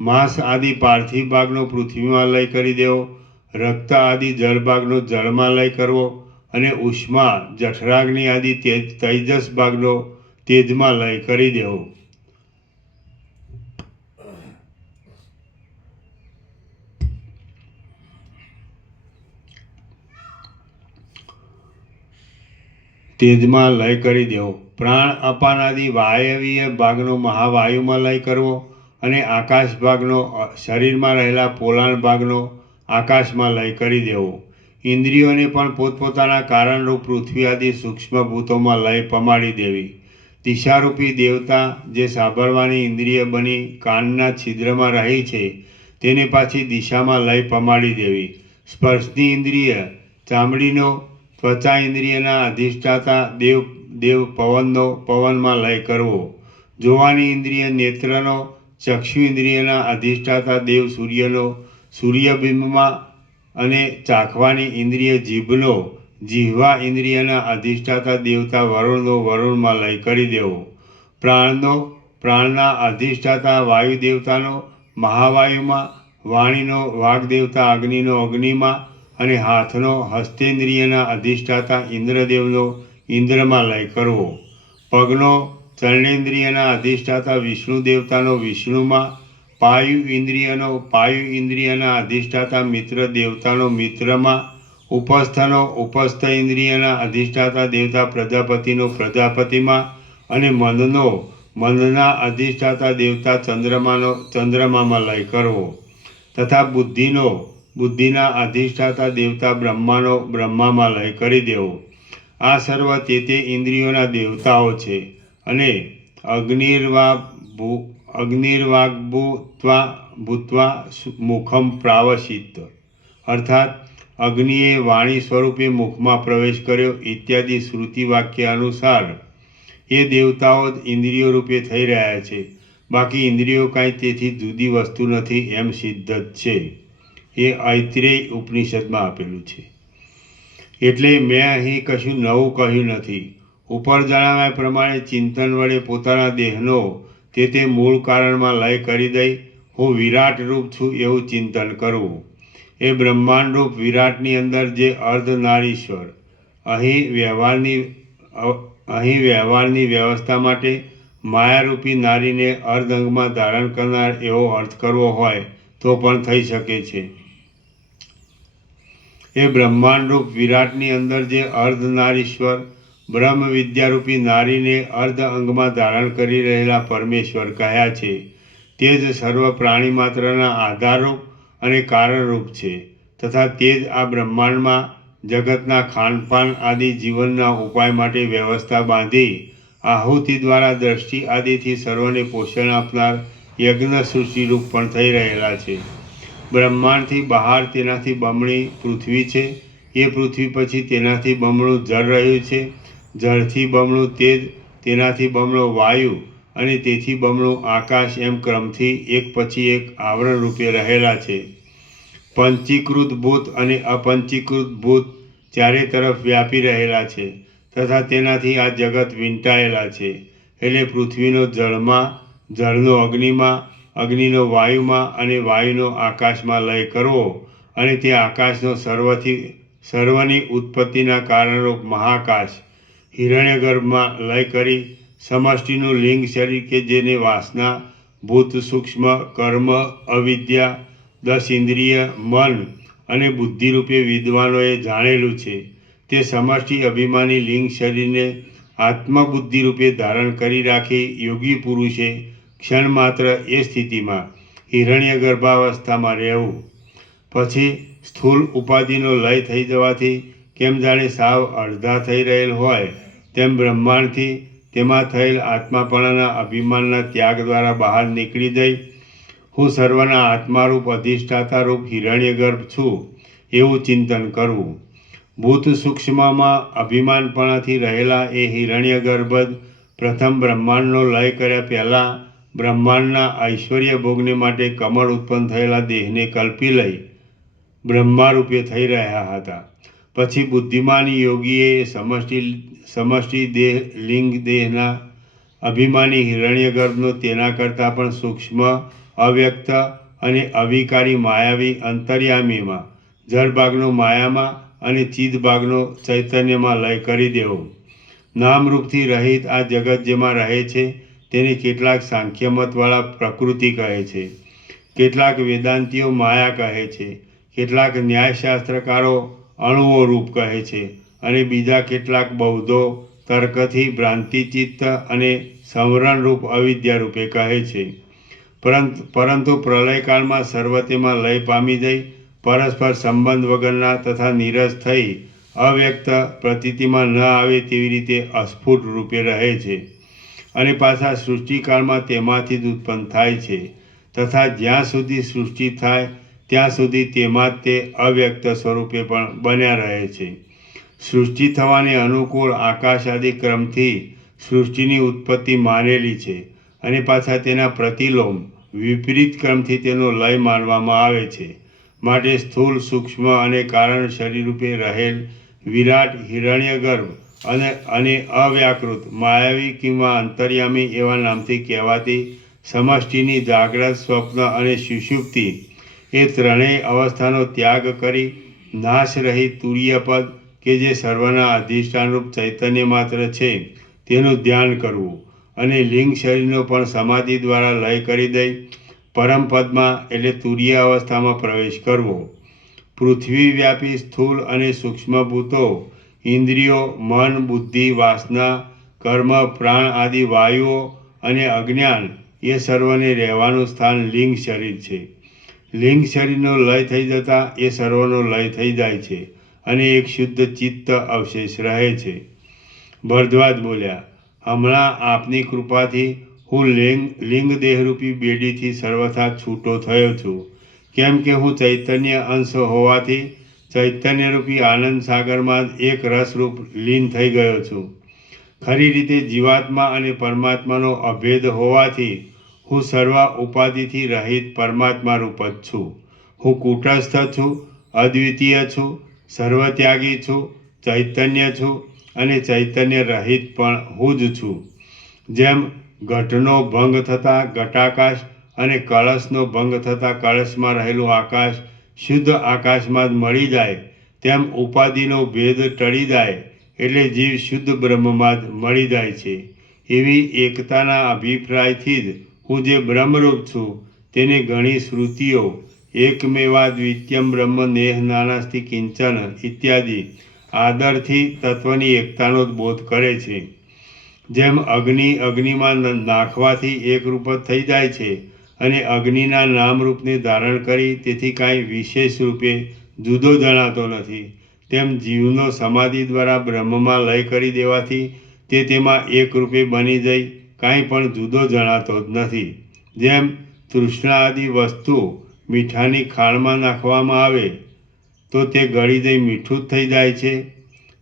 માંસ આદિ પાર્થિવ ભાગનો પૃથ્વીમાં લય કરી દેવો. રક્ત આદિ જળ ભાગનો જળમાં લય કરવો અને ઉષ્મા, જઠરાગ્નિ આદિ તૈજસ ભાગનો તેજમાં લય કરી દેવો. તેજમાં લય કરી દેવો. પ્રાણ અપાન આદિ વાયવીય ભાગનો મહાવાયુમાં લય કરવો અને આકાશ ભાગનો શરીરમાં રહેલા પોલાણ ભાગનો આકાશમાં લય કરી દેવો. ઇન્દ્રિયોને પણ પોતપોતાના કારણરૂપ પૃથ્વી આદિ સૂક્ષ્મભૂતોમાં લય પમાડી દેવી. દિશારૂપી દેવતા જે સાંભળવાની ઇન્દ્રિય બની કાનના છિદ્રમાં રહી છે તેને પાછી દિશામાં લય પમાડી દેવી. સ્પર્શની ઇન્દ્રિય ચામડીનો ત્વચા ઇન્દ્રિયના અધિષ્ઠાતા દેવ પવનનો પવનમાં લય કરવો. જોવાની ઇન્દ્રિય નેત્રનો ચક્ષુ ઇન્દ્રિયના અધિષ્ઠાતા દેવ સૂર્યનો સૂર્યબિંબમાં અને ચાખવાની ઇન્દ્રિય જીભનો જીહ્વા ઇન્દ્રિયના અધિષ્ઠાતા દેવતા વરુણનો વરુણમાં લય કરી દેવો. પ્રાણના અધિષ્ઠાતા વાયુ દેવતાનો મહાવાયુમાં, વાણીનો વાગ્દેવતા અગ્નિનો અગ્નિમાં અને હાથનો હસ્તેન્દ્રિયના અધિષ્ઠાતા ઇન્દ્રદેવનો ઇન્દ્રમાં લય કરવો. પગનો ચરણેન્દ્રિયના અધિષ્ઠાતા વિષ્ણુ દેવતાનો વિષ્ણુમાં, પાયુ ઇન્દ્રિયનો પાયુ ઇન્દ્રિયના અધિષ્ઠાતા મિત્ર દેવતાનો મિત્રમાં, ઉપસ્થનો ઉપસ્થ ઇન્દ્રિયના અધિષ્ઠાતા દેવતા પ્રજાપતિનો પ્રજાપતિમાં અને મનના અધિષ્ઠાતા દેવતા ચંદ્રમામાં લય કરવો. તથા બુદ્ધિના અધિષ્ઠાતા દેવતા બ્રહ્માનો બ્રહ્મામાં લય કરી દેવો. આ સર્વ તે ઇન્દ્રિયોના દેવતાઓ છે અને અગ્નિર્વાગ્ભૂત્વા મુખમ પ્રાવશિત, અર્થાત અગ્નિએ વાણી સ્વરૂપે મુખમાં પ્રવેશ કર્યો ઇત્યાદિ શ્રુતિ વાક્ય અનુસાર એ દેવતાઓ જ ઇન્દ્રિયો રૂપે થઈ રહ્યા છે. બાકી ઇન્દ્રિયો કાંઈ તેથી જુદી વસ્તુ નથી એમ સિદ્ધ જ છે. એ ઐત્રેય ઉપનિષદમાં આપેલું છે. એટલે મેં અહીં કશું નવું કહ્યું નથી. ઉપર જણાવ્યા પ્રમાણે ચિંતન વડે પોતાના દેહનો તે મૂળ કારણમાં લય કરી દઈ હું વિરાટ રૂપ છું એવું ચિંતન કરવું. એ બ્રહ્માંડ રૂપ વિરાટની અંદર જે અર્ધનારીશ્વર અહીં વ્યવહારની વ્યવસ્થા માટે માયારૂપી નારીને અર્ધઅંગમાં ધારણ કરનાર એવો અર્થ કરવો હોય તો પણ થઈ શકે છે. એ બ્રહ્માંડરૂપ વિરાટની અંદર જે અર્ધનારીશ્વર બ્રહ્મ વિદ્યારૂપી નારીને અર્ધ અંગમાં ધારણ કરી રહેલા પરમેશ્વર કહ્યા છે તે જ સર્વ પ્રાણી માત્રના આધારરૂપ અને કારણરૂપ છે તથા તે જ આ બ્રહ્માંડમાં જગતના ખાનપાન આદિ જીવનના ઉપાય માટે વ્યવસ્થા બાંધી આહુતિ દ્વારા દ્રષ્ટિ આદિથી સર્વને પોષણ આપનાર યજ્ઞ સૃષ્ટિરૂપ પણ થઈ રહેલા છે. બ્રહ્માંડથી બહાર તેનાથી બમણી પૃથ્વી છે. એ પૃથ્વી પછી તેનાથી બમણું જળ રહ્યું છે. જળથી બમણું તેજ, તેનાથી બમણો વાયુ અને તેથી બમણું આકાશ એમ ક્રમથી એક પછી એક આવરણ રૂપે રહેલા છે. પંચીકૃત ભૂત અને અપંચીકૃત ભૂત ચારે તરફ વ્યાપી રહેલા છે તથા તેનાથી આ જગત વીંટાયેલા છે. એટલે પૃથ્વીનો જળમાં, જળનો અગ્નિમાં, અગ્નિનો વાયુમાં અને વાયુનો આકાશમાં લય કરવો અને તે આકાશનો સર્વની ઉત્પત્તિના કારણરૂપ મહાકાશ હિરણ્યગર્ભમાં લય કરી સમષ્ટિનું લિંગ શરીર કે જેને વાસના, ભૂત, સૂક્ષ્મ, કર્મ, અવિદ્યા, 10 ઇન્દ્રિય, મન અને બુદ્ધિરૂપે વિદ્વાનોએ જાણેલું છે તે સમષ્ટિ અભિમાની લિંગ શરીરને આત્મબુદ્ધિ રૂપે ધારણ કરી રાખી યોગી પુરુષે ક્ષણ માત્ર એ સ્થિતિમાં હિરણ્ય ગર્ભાવસ્થામાં રહેવું. પછી સ્થૂળ ઉપાધિનો લય થઈ જવાથી કેમ જાણે સાવ અડધા થઈ રહેલ હોય તેમ બ્રહ્માંડથી તેમાં થયેલ આત્માપણાના અભિમાનના ત્યાગ દ્વારા બહાર નીકળી જઈ હું સર્વના આત્મારૂપ અધિષ્ઠાતારૂપ હિરણ્યગર્ભ છું એવું ચિંતન કરવું. ભૂત સૂક્ષ્મમાં અભિમાનપણાથી રહેલા એ હિરણ્યગર્ભ જ પ્રથમ બ્રહ્માંડનો લય કર્યા પહેલાં બ્રહ્માંડના ઐશ્વર્ય ભોગને માટે કમળ ઉત્પન્ન થયેલા દેહને કલ્પી લઈ બ્રહ્મારૂપે થઈ રહ્યા હતા. પછી બુદ્ધિમાન યોગીએ સમષ્ટિ દેહ લિંગ દેહના અભિમાની હિરણ્યગર્ભનો તેના કરતાં પણ સૂક્ષ્મ, અવ્યક્ત અને અવિકારી માયાવી અંતર્યામીમાં જળભાગનો માયામાં અને ચિદભાગનો ચૈતન્યમાં લય કરી દેવો. નામરૂપથી રહિત આ જગત જેમાં રહે છે તેને કેટલાક સાંખ્યમતવાળા પ્રકૃતિ કહે છે, કેટલાક વેદાંતિઓ માયા કહે છે, કેટલાક ન્યાયશાસ્ત્રકારો અણુઓ રૂપ કહે છે અને બીજા કેટલાક બૌદ્ધો તર્કથી ભ્રાંતિચિત્ત અને સંવરણરૂપ અવિદ્યા રૂપે કહે છે. પરંતુ પ્રલયકાળમાં સર્વ તેમાં લય પામી જઈ પરસ્પર સંબંધ વગરના તથા નીરસ થઈ અવ્યક્ત પ્રતીતિમાં ન આવે તેવી રીતે અસ્ફુટ રૂપે રહે છે અને પાછા સૃષ્ટિકાળમાં તેમાંથી જ ઉત્પન્ન થાય છે તથા જ્યાં સુધી સૃષ્ટિ થાય ત્યાં સુધી તેમાં જ તે અવ્યક્ત સ્વરૂપે પણ બન્યા રહે છે. સૃષ્ટિ થવાને અનુકૂળ આકાશ આદિ ક્રમથી સૃષ્ટિની ઉત્પત્તિ માનેલી છે અને પાછા તેના પ્રતિલોમ વિપરીત ક્રમથી તેનો લય માનવામાં આવે છે. માટે સ્થૂળ, સૂક્ષ્મ અને કારણ શરીરરૂપે રહેલ વિરાટ હિરણ્યગર્ભ અને અવ્યાકૃત માયાવી કિંવા અંતર્યામી એવા નામથી કહેવાતી સમષ્ટિની જાગ્રત, સ્વપ્ન અને સુષુપ્તિ એ ત્રણેય અવસ્થાનો ત્યાગ કરી નાશ રહિત તુર્યપદ કે જે સર્વના અધિષ્ઠાનરૂપ ચૈતન્ય માત્ર છે તેનું ધ્યાન કરવું અને લિંગ શરીરનો પણ સમાધિ દ્વારા લય કરી દઈ પરમપદમાં એટલે તુર્ય અવસ્થામાં પ્રવેશ કરવો. પૃથ્વી વ્યાપી સ્થૂળ અને સૂક્ષ્મ ભૂતો, ઇન્દ્રિયો, મન, બુદ્ધિ, વાસના, કર્મ, પ્રાણ આદિ વાયુઓ અને અજ્ઞાન એ સર્વને રહેવાનું સ્થાન લિંગ શરીર છે. લિંગ શરીરનો લય થઈ જતાં એ સર્વનો લય થઈ જાય છે અને એક શુદ્ધ ચિત્ત અવશેષ રહે છે. ભરદ્વાજ બોલ્યા, હમણાં આપની કૃપાથી હું લિંગ દેહરૂપી બેડીથી સર્વથા છૂટો થયો છું. કેમ કે હું ચૈતન્ય અંશ હોવાથી ચૈતન્યરૂપી આનંદ સાગરમાં જ એક રસરૂપ લીન થઈ ગયો છું. ખરી રીતે જીવાત્મા અને પરમાત્માનો અભેદ હોવાથી હું સર્વ ઉપાધિથી રહિત પરમાત્મા રૂપ જ છું. હું કૂટસ્થ છું, અદ્વિતીય છું, સર્વત્યાગી છું, ચૈતન્ય છું અને ચૈતન્ય રહિત પણ હું જ છું. જેમ ઘટનો ભંગ થતાં ઘટાકાશ અને કળશનો ભંગ થતાં કળશમાં રહેલું આકાશ શુદ્ધ આકાશમાં જ મળી જાય, તેમ ઉપાધિનો ભેદ ટળી જાય એટલે જીવ શુદ્ધ બ્રહ્મમાં જ મળી જાય છે. એવી એકતાના અભિપ્રાયથી જ હું જે બ્રહ્મરૂપ છું તેને ઘણી શ્રુતિઓ એકમેવા દ્વિતીયમ બ્રહ્મ નેહ નાનાસ્તિ કિંચન ઇત્યાદિ આદરથી તત્વની એકતાનો જ બોધ કરે છે. જેમ અગ્નિમાં નાખવાથી એકરૂપ જ થઈ જાય છે અને અગ્નિના નામરૂપને ધારણ કરી તેથી કાંઈ વિશેષ રૂપે જુદો જણાતો નથી, તેમ જીવનો સમાધિ દ્વારા બ્રહ્મમાં લય કરી દેવાથી તે તેમાં એકરૂપે બની જઈ કાંઈ પણ જુદો જણાતો જ નથી. જેમ તૃષ્ણા આદિ વસ્તુ મીઠાની ખાણમાં નાખવામાં આવે તો તે ગળી જઈ મીઠું જ થઈ જાય છે,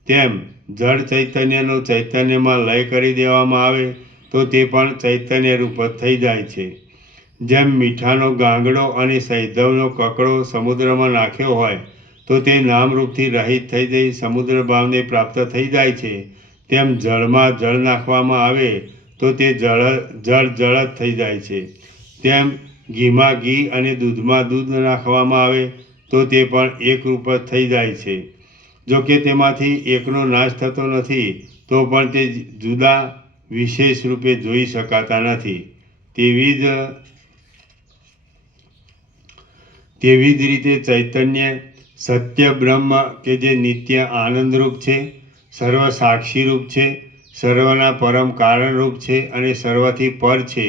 તેમ જળ ચૈતન્યનો ચૈતન્યમાં લય કરી દેવામાં આવે તો તે પણ ચૈતન્ય રૂપ જ થઈ જાય છે. જેમ મીઠાનો ગાંગડો અને સૈંધવનો કકડો સમુદ્રમાં નાખ્યો હોય તો તે નામરૂપથી રહિત થઈ જઈ સમુદ્ર ભાવને પ્રાપ્ત થઈ જાય છે, તેમ જળમાં જળ નાખવામાં આવે તો તે જળ જ થઈ જાય છે. તેમ ઘીમાં ઘી અને દૂધમાં દૂધ નાખવામાં આવે તો તે પણ એકરૂપ જ થઈ જાય છે. જો કે તેમાંથી એકનો નાશ થતો નથી તો પણ તે જુદા વિશેષ રૂપે જોઈ શકાતા નથી. તેવી જ રીતે ચૈતન્ય સત્ય બ્રહ્મ કે જે નિત્ય આનંદરૂપ છે, સર્વ સાક્ષીરૂપ છે, સર્વના પરમ કારણરૂપ છે અને સર્વથી પર છે,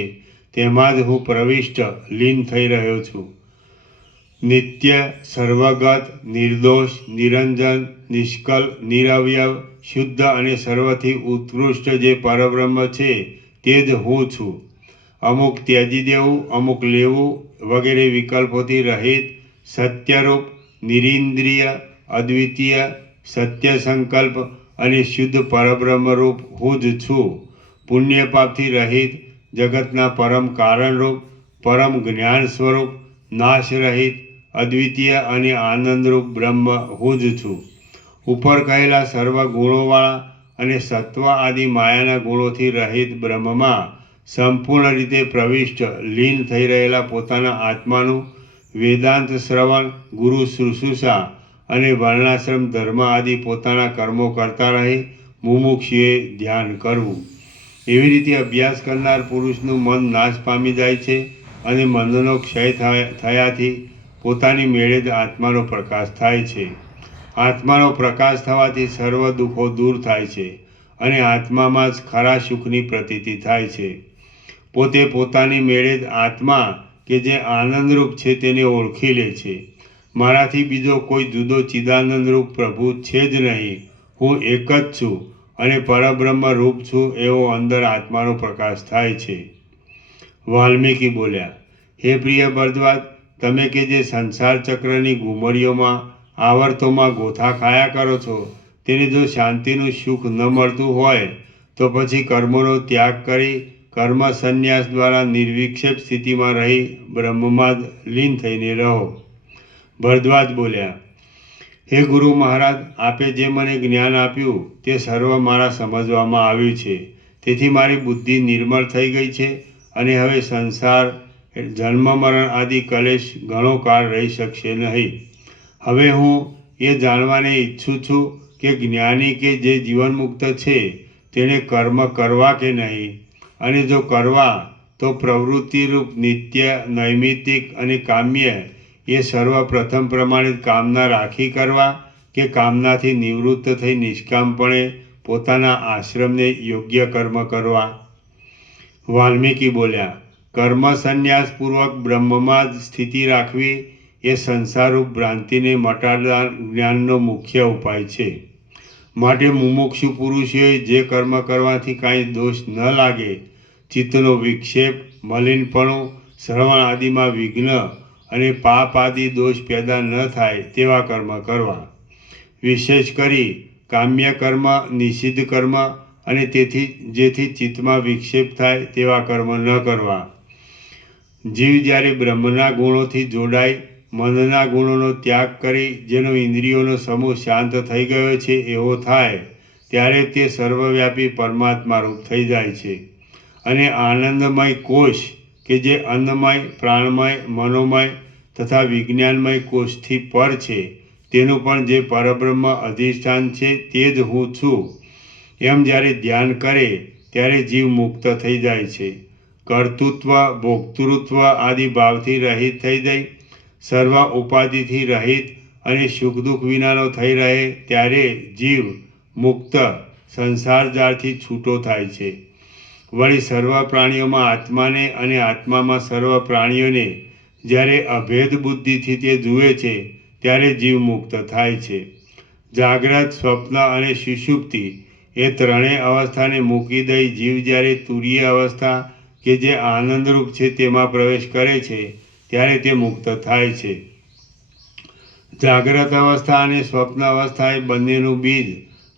તેમાં જ હું પ્રવિષ્ટ લીન થઈ રહ્યો છું. નિત્ય, સર્વગત, નિર્દોષ, નિરંજન, નિષ્કલ, નિરવયવ, શુદ્ધ અને સર્વથી ઉત્કૃષ્ટ જે પરબ્રહ્મ છે તે જ હું છું. અમુક ત્યજી દેવું, અમુક લેવું વગેરે વિકલ્પોથી રહિત, સત્યરૂપ, નિરીન્દ્રિય, અદ્વિતીય, સત્ય સંકલ્પ અને શુદ્ધ પરબ્રહ્મરૂપ હું જ છું. પુણ્ય પાપથી રહિત, જગતના પરમ કારણરૂપ, પરમ જ્ઞાન સ્વરૂપ, નાશ રહિત, અદ્વિતીય અને આનંદરૂપ બ્રહ્મ હું જ છું. ઉપર કહેલા સર્વ ગુણોવાળા અને સત્વ આદિ માયાના ગુણોથી રહિત બ્રહ્મમાં સંપૂર્ણ રીતે પ્રવિષ્ટ લીન થઈ રહેલા પોતાના આત્માનું વેદાંત શ્રવણ, ગુરુ શુશ્રૂષા અને વર્ણાશ્રમ ધર્મ આદિ પોતાના કર્મો કરતા રહી મુમુક્ષુએ ધ્યાન કરવું. એવી રીતે અભ્યાસ કરનાર પુરુષનું મન નાશ પામી જાય છે અને મનનો ક્ષય થયાથી પોતાની મેળે જ આત્માનો પ્રકાશ થાય છે. આત્માનો પ્રકાશ થવાથી સર્વ દુઃખો દૂર થાય છે અને આત્મામાં જ ખરા સુખની પ્રતીતિ થાય છે. પોતે પોતાની મેળે જ આત્મા કે જે આનંદરૂપ છે તેને ઓળખી લે છે. મારાથી બીજો કોઈ જુદો ચિદાનંદરૂપ પ્રભુ છે જ નહીં, હું એક જ છું અને પરબ્રહ્મ રૂપ છું એવો અંદર આત્માનો પ્રકાશ થાય છે. વાલ્મીકી બોલ્યા, હે પ્રિય ભરદ્વાજ, તમે કે જે સંસાર ચક્રની ગુમરીઓમાં આવર્તોમાં ગોથા ખાયા કરો છો તેને જો શાંતિનું સુખ ન મળતું હોય તો પછી કર્મોનો ત્યાગ કરી કર્મ સંન્યાસ દ્વારા નિર્વિક્ષેપ સ્થિતિમાં રહી બ્રહ્મમાં જ લીન થઈને રહો. ભરદ્વાજ બોલ્યા, હે ગુરુ મહારાજ, આપે જે મને જ્ઞાન આપ્યું તે સર્વ મારા સમજવામાં આવ્યું છે, તેથી મારી બુદ્ધિ નિર્મળ થઈ ગઈ છે અને હવે સંસાર જન્મ મરણ આદિ કલેશ ઘણો કાળ રહી શકશે નહીં. હવે હું એ જાણવાને ઈચ્છું છું કે જ્ઞાની કે જે જીવનમુક્ત છે તેણે કર્મ કરવા કે નહીં, અને જો કરવા તો પ્રવૃત્તિરૂપ નિત્ય, નૈમિત્તિક અને કામ્ય એ સર્વપ્રથમ પ્રમાણે કામના રાખી કરવા કે કામનાથી નિવૃત્ત થઈ નિષ્કામપણે પોતાના આશ્રમને યોગ્ય કર્મ કરવા. વાલ્મીકી બોલ્યા, કર્મ સંન્યાસપૂર્વક બ્રહ્મમાં જ સ્થિતિ રાખવી એ સંસારરૂપ ભ્રાંતિને મટાડનાર જ્ઞાનનો મુખ્ય ઉપાય છે. માટે મુમુક્ષુ પુરુષોએ જે કર્મ કરવાથી કાંઈ દોષ ન લાગે, ચિત્તનો વિક્ષેપ, મલિનપણું, શ્રવણ આદિમાં વિઘ્ન અને પાપ આદિ દોષ પેદા ન થાય તેવા કર્મ કરવા. વિશેષ કરી કામ્ય કર્મ, નિષિદ્ધ કર્મ અને જેથી ચિત્તમાં વિક્ષેપ થાય તેવા કર્મ ન કરવા. જીવ જ્યારે બ્રહ્મના ગુણોથી જોડાય મનના ગુણોનો ત્યાગ કરી જેનો ઇન્દ્રિયોનો સમૂહ શાંત થઈ ગયો છે એવો થાય ત્યારે તે સર્વવ્યાપી પરમાત્મા રૂપ થઈ જાય છે. અને આનંદમય કોષ કે જે અન્નમય, પ્રાણમય, મનોમય તથા વિજ્ઞાનમય કોષથી પર છે તેનું પણ જે પરબ્રહ્મ અધિષ્ઠાન છે તે જ હું છું એમ જ્યારે ધ્યાન કરે ત્યારે જીવ મુક્ત થઈ જાય છે. કર્તૃત્વ, ભોક્તૃત્વ આદિ ભાવથી રહિત થઈ જાય, સર્વ ઉપાધિથી રહિત અને સુખ દુઃખ વિનાનો થઈ રહે ત્યારે જીવ મુક્ત સંસાર જાળથી છૂટો થાય છે. વળી સર્વ પ્રાણીઓમાં આત્માને અને આત્મામાં સર્વ પ્રાણીઓને જ્યારે અભેદ બુદ્ધિથી તે જુએ છે ત્યારે જીવ મુક્ત થાય છે. જાગ્રત, સ્વપ્ન અને સુષુપ્તિ એ ત્રણેય અવસ્થાને મૂકી દઈ જીવ જ્યારે તુરીય અવસ્થા કે જે આનંદરૂપ છે તેમાં પ્રવેશ કરે છે ત્યારે તે મુક્ત થાય છે. જાગ્રત અવસ્થા અને સ્વપ્ન અવસ્થા એ બંનેનું બીજ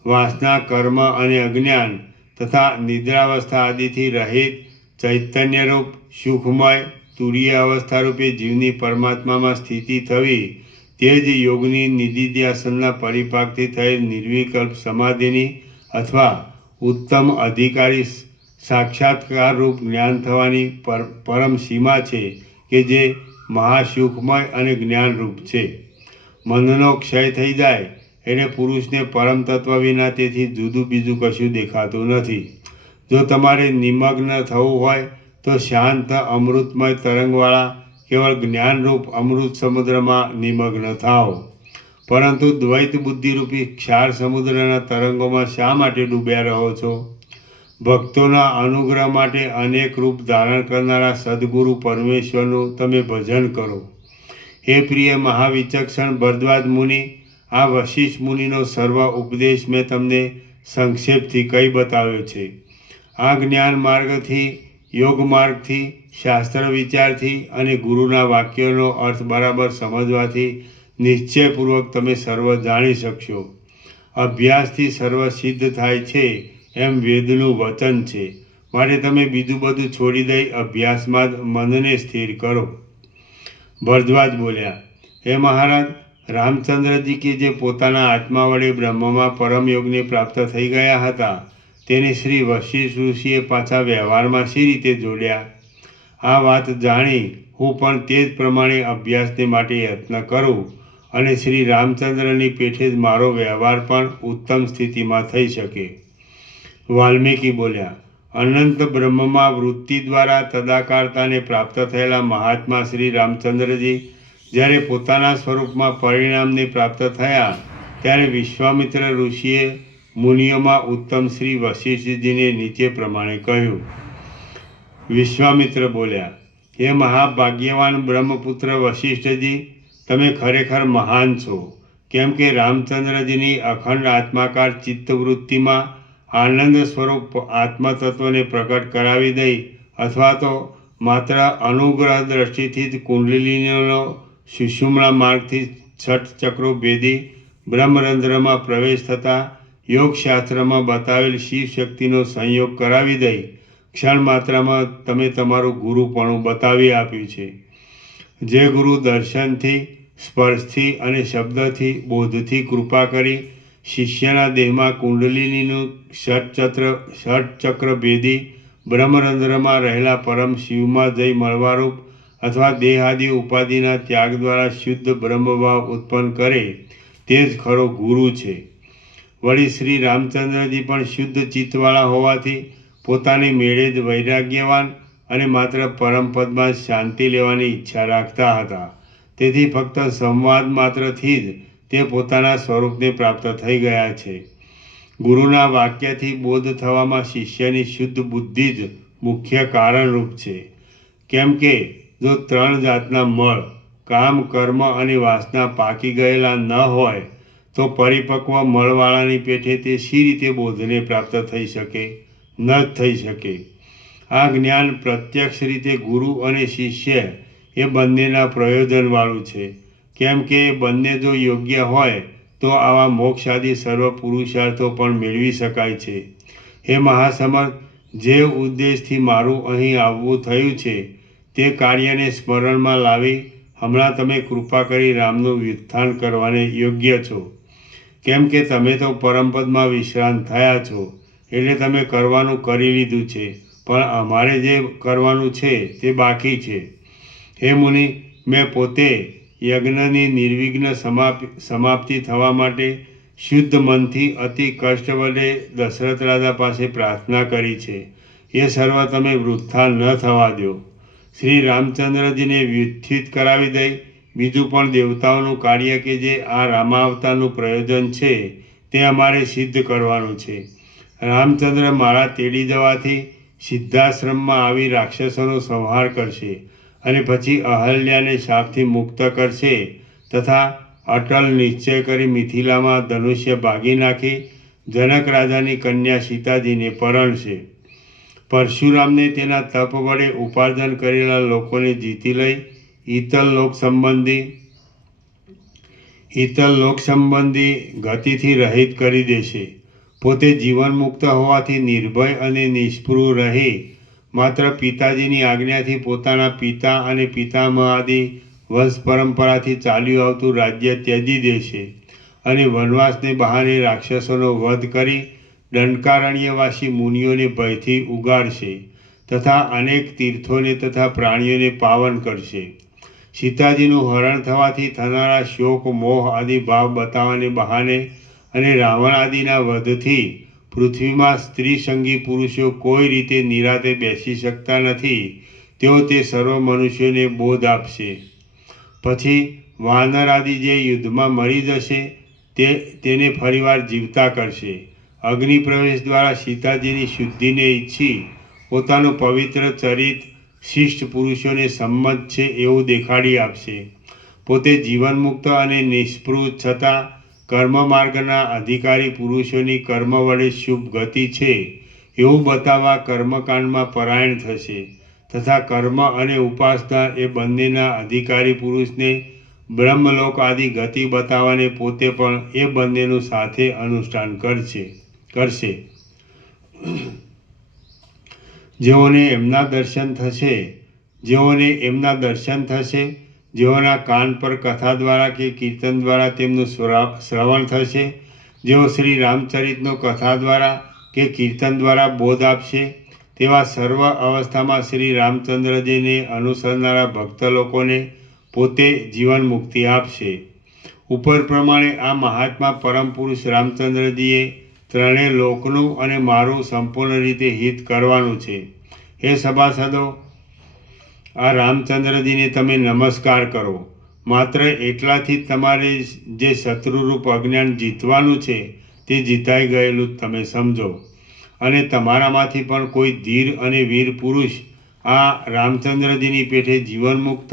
વાસના, કર્મ અને અજ્ઞાન તથા નિદ્રાવસ્થા આદિથી રહિત ચૈતન્યરૂપ સુખમય તુરીય અવસ્થારૂપે જીવની પરમાત્મામાં સ્થિતિ થવી તે જ યોગની નિધિધ્યાસનના પરિપાકથી થયેલ નિર્વિકલ્પ સમાધિની અથવા ઉત્તમ અધિકારી સાક્ષાત્કાર રૂપ જ્ઞાન થવાની પરમ સીમા છે કે જે મહાસુખમય અને જ્ઞાનરૂપ છે. મનનો ક્ષય થઈ જાય એટલે પુરુષને પરમ તત્વ વિના તેથી જુદું બીજું કશું દેખાતું નથી. જો તમારે નિમગ્ન થવું હોય તો શાંત અમૃતમય તરંગવાળા કેવળ જ્ઞાનરૂપ અમૃત સમુદ્રમાં નિમગ્ન થાઓ. પરંતુ દ્વૈત બુદ્ધિરૂપી ક્ષાર સમુદ્રના તરંગોમાં શા માટે ડૂબ્યા રહો છો? ભક્તોના અનુગ્રહ માટે અનેક રૂપ ધારણ કરનારા સદગુરુ પરમેશ્વરનું તમે ભજન કરો. હે પ્રિય મહાવિચક્ષણ ભરદ્વાજ મુનિ, આ વશિષ્ઠ મુનિનો સર્વ ઉપદેશ મેં તમને સંક્ષેપથી કહી બતાવ્યો છે. આ જ્ઞાન માર્ગથી, યોગ માર્ગથી, શાસ્ત્ર વિચારથી અને ગુરુના વાક્યોનો અર્થ બરાબર સમજવાથી નિશ્ચયપૂર્વક તમે સર્વ જાણી શકશો. અભ્યાસથી સર્વ સિદ્ધ થાય છે એમ વેદનું વચન છે. માટે તમે બીજું બધું છોડી દઈ અભ્યાસમાં જ મનને સ્થિર કરો. ભરદ્વાજ બોલ્યા, હે મહારાજ, રામચંદ્રજી કે જે પોતાના આત્મા વડે બ્રહ્મમાં પરમ યોગને પ્રાપ્ત થઈ ગયા હતા તેને શ્રી વશિષ્ઠ ઋષિએ પાછા વ્યવહારમાં શી રીતે જોડ્યા? આ વાત જાણી હું પણ તે જ પ્રમાણે અભ્યાસને માટે યત્ન કરું અને શ્રી રામચંદ્રની પેઠે જ મારો વ્યવહાર પણ ઉત્તમ સ્થિતિમાં થઈ શકે. વાલ્મીકી બોલ્યા, અનંત બ્રહ્મમાં વૃત્તિ દ્વારા તદાકારતાને પ્રાપ્ત થયેલા મહાત્મા શ્રી રામચંદ્રજી જ્યારે પોતાના સ્વરૂપમાં પરિણામને પ્રાપ્ત થયા ત્યારે વિશ્વામિત્ર ઋષિએ મુનિઓમાં ઉત્તમ શ્રી વશિષ્ઠજીને નીચે પ્રમાણે કહ્યું. વિશ્વામિત્ર બોલ્યા, હે મહાભાગ્યવાન બ્રહ્મપુત્ર વશિષ્ઠજી, તમે ખરેખર મહાન છો. કેમ કે રામચંદ્રજીની અખંડ આત્માકાર ચિત્તવૃત્તિમાં આનંદ સ્વરૂપ આત્મતત્વને પ્રકટ કરાવી દઈ અથવા તો માત્ર અનુગ્રહ દ્રષ્ટિથી જ કુંડલિનીનો સુષુમ્ના માર્ગથી છઠ ચક્રો ભેદી બ્રહ્મરંધ્રમાં પ્રવેશ થતાં યોગશાસ્ત્રમાં બતાવેલ શિવ શક્તિનો સંયોગ કરાવી દઈ ક્ષણ માત્રામાં તમે તમારું ગુરુપણું બતાવી આપ્યું છે. જે ગુરુ દર્શનથી, સ્પર્શથી અને શબ્દથી, બોધથી કૃપા કરી શિષ્યના દેહમાં કુંડલિનીનું ષટચક્ર ભેદી બ્રહ્મરંધ્રમાં રહેલા પરમ શિવમાં જઈ મળવારૂપ અથવા દેહાદિ ઉપાધિના ત્યાગ દ્વારા શુદ્ધ બ્રહ્મભાવ ઉત્પન્ન કરે તે જ ખરો ગુરુ છે. વળી શ્રી રામચંદ્રજી પણ શુદ્ધ ચિત્તવાળા હોવાથી પોતાની મેળે જ વૈરાગ્યવાન અને માત્ર પરમપદમાં શાંતિ લેવાની ઈચ્છા રાખતા હતા. તેથી ફક્ત સંવાદ માત્રથી જ તે પોતાના સ્વરૂપને પ્રાપ્ત થઈ ગયા છે. ગુરુના વાક્યથી બોધ થવામાં શિષ્યની શુદ્ધ બુદ્ધિ જ મુખ્ય કારણરૂપ છે. કેમ કે જો 3 જાતના મળ, કામ, કર્મ અને વાસના પાકી ગયેલા ન હોય તો પરિપક્વ મળવાળાની પેઠે તે શી રીતે બોધને પ્રાપ્ત થઈ શકે? ન જ થઈ શકે. આ જ્ઞાન પ્રત્યક્ષ રીતે ગુરુ અને શિષ્ય એ બંનેના પ્રયોજનવાળું છે. કેમ કે એ બંને જો યોગ્ય હોય તો આવા મોક્ષાદી સર્વ પુરુષાર્થો પણ મેળવી શકાય છે. હે મહાસમર્થ, જે ઉદ્દેશથી મારું અહીં આવવું થયું છે તે કાર્યને સ્મરણમાં લાવી હમણાં તમે કૃપા કરી રામનું વ્યુત્થાન કરવાને યોગ્ય છો, કેમ કે તમે તો પરમપદમાં વિશ્રાંત થયા છો, એટલે તમે કરવાનું કરી લીધું છે, પણ અમારે જે કરવાનું છે તે બાકી છે. હે મુનિ, મેં પોતે યજ્ઞની નિર્વિઘ્ન સમાપ્તિ થવા માટે શુદ્ધ મનથી અતિ કષ્ટ વડે દશરથ રાજા પાસે પ્રાર્થના કરી છે. એ સર્વ તમે વૃથા ન થવા દો. શ્રી રામચંદ્રજીને વ્યુત્થિત કરાવી દઈ બીજું પણ દેવતાઓનું કાર્ય કે જે આ રામાવતારનું પ્રયોજન છે તે અમારે સિદ્ધ કરવાનું છે. રામચંદ્ર મારા તેડી જવાથી સિદ્ધાશ્રમમાં આવી રાક્ષસોનો સંહાર કરશે અને પછી અહલ્યાને શાપથી મુક્ત કરશે તથા અટલ નિશ્ચય કરી મિથિલામાં ધનુષ્ય ભાગી નાખી જનક રાજાની કન્યા સીતાજીને પરણશે. પરશુરામને તેના તપ વડે ઉપાર્જન કરેલા લોકોને જીતી લઈ ઇતર લોક સંબંધી ગતિથી રહિત કરી દેશે. પોતે જીવન મુક્ત હોવાથી નિર્ભય અને નિષ્પૃહ રહી માત્ર પિતાજીની આજ્ઞાથી પોતાના પિતા અને પિતામહ આદિ વંશ પરંપરાથી ચાલ્યું આવતું રાજ્ય ત્યજી દેશે અને વનવાસને બહાને રાક્ષસોનો વધ કરી દંડકારણ્યવાસી મુનિઓને ભયથી ઉગાડશે તથા અનેક તીર્થોને તથા પ્રાણીઓને પાવન કરશે. સીતાજીનું હરણ થવાથી થનારા શોક મોહ આદિ ભાવ બતાવવાને બહાને અને રાવણ આદિના વધથી પૃથ્વીમાં સ્ત્રી સંગી પુરુષો કોઈ રીતે નિરાતે બેસી શકતા નથી તેઓ તે સર્વ મનુષ્યોને બોધ આપશે. પછી વાનર આદિ જે યુદ્ધમાં મરી જશે તેને ફરીવાર જીવતા કરશે. અગ્નિ પ્રવેશ દ્વારા સીતાજીની શુદ્ધિને ઈચ્છી પોતાનું પવિત્ર ચરિત શિષ્ટ પુરુષોને સંમત છે એવું દેખાડી આપશે. પોતે જીવનમુક્ત અને નિષ્પૃહ છતાં કર્મ માર્ગના અધિકારી પુરુષોની કર્મ વડે શુભ ગતિ છે એવું બતાવવા કર્મકાંડમાં પરાયણ થશે તથા કર્મ અને ઉપાસના એ બંનેના અધિકારી પુરુષને બ્રહ્મલોક આદિ ગતિ બતાવવાને પોતે પણ એ બંનેનું સાથે અનુષ્ઠાન કરશે. જેઓને એમના દર્શન થશે, જેઓના કાન પર કથા દ્વારા કે કીર્તન દ્વારા તેમનું શ્રવણ થશે, જેઓ શ્રી રામચરિતનો કથા દ્વારા કે કીર્તન દ્વારા બોધ આપશે, તેવા સર્વ અવસ્થામાં શ્રી રામચંદ્રજીને અનુસરનારા ભક્ત લોકોને પોતે જીવન મુક્તિ આપશે. ઉપર પ્રમાણે આ મહાત્મા પરમ પુરુષ રામચંદ્રજીએ ત્રણેય લોકનું અને મારું સંપૂર્ણ રીતે હિત કરવાનું છે. હે સભાસદો, આ રામચંદ્રજીને તમે નમસ્કાર કરો. માત્ર એટલાથી જ તમારે જે શત્રુરૂપ અજ્ઞાન જીતવાનું છે તે જીતાઈ ગયેલું તમે સમજો અને તમારામાંથી પણ કોઈ ધીર અને વીર પુરુષ આ રામચંદ્રજીની પેઠે જીવનમુક્ત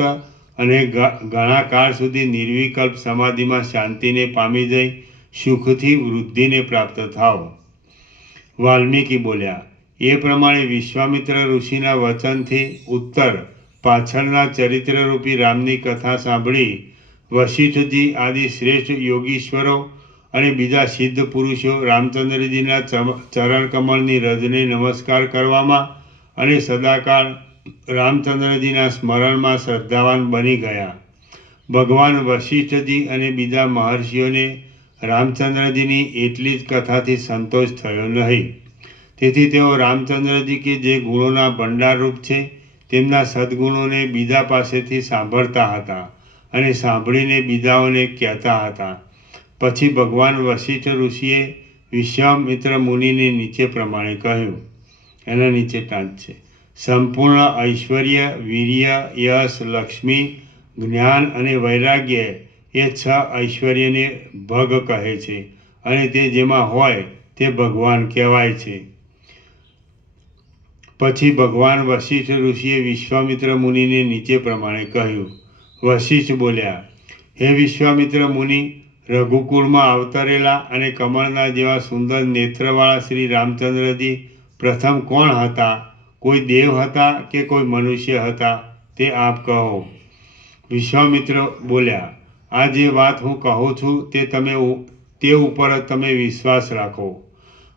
અને ઘણા કાળ સુધી નિર્વિકલ્પ સમાધિમાં શાંતિને પામી જઈ સુખથી વૃદ્ધિને પ્રાપ્ત થાઓ. વાલ્મીકી બોલ્યા. એ પ્રમાણે વિશ્વામિત્ર ઋષિના વચનથી ઉત્તર પાછળના ચરિત્રરૂપી રામની કથા સાંભળી વશિષ્ઠજી આદિ શ્રેષ્ઠ યોગીશ્વરો અને બીજા સિદ્ધ પુરુષો રામચંદ્રજીના ચરણ કમળની રજને નમસ્કાર કરવામાં અને સદાકાળ રામચંદ્રજીના સ્મરણમાં શ્રદ્ધાવાન બની ગયા. ભગવાન વશિષ્ઠજી અને બીજા મહર્ષિઓને રામચંદ્રજીની એટલી જ કથાથી સંતોષ થયો નહીં. તેથી તેઓ રામચંદ્રજી કે જે ગુણોના ભંડારરૂપ છે તેમના સદ્ગુણોને બીજા પાસેથી સાંભળતા હતા અને સાંભળીને બીજાઓને કહેતા હતા. પછી ભગવાન વશિષ્ઠ ઋષિએ વિશ્વામિત્ર મુનિને નીચે પ્રમાણે કહ્યું. એના નીચે ટાંચ છે. સંપૂર્ણ ઐશ્વર્ય, વીર્ય, યશ, લક્ષ્મી, જ્ઞાન અને વૈરાગ્ય એ 6 ઐશ્વર્યને ભગ કહે છે અને તે જેમાં હોય તે ભગવાન કહેવાય છે. પછી ભગવાન વશિષ્ઠ ઋષિએ વિશ્વામિત્ર મુનિને નીચે પ્રમાણે કહ્યું. વશિષ્ઠ બોલ્યા. હે વિશ્વામિત્ર મુનિ, રઘુકુળમાં અવતરેલા અને કમળના જેવા સુંદર નેત્રવાળા શ્રી રામચંદ્રજી પ્રથમ કોણ હતા? કોઈ દેવ હતા કે કોઈ મનુષ્ય હતા? તે આપ કહો. વિશ્વામિત્ર બોલ્યા. આ જે વાત હું કહું છું તે ઉપર તમે વિશ્વાસ રાખો.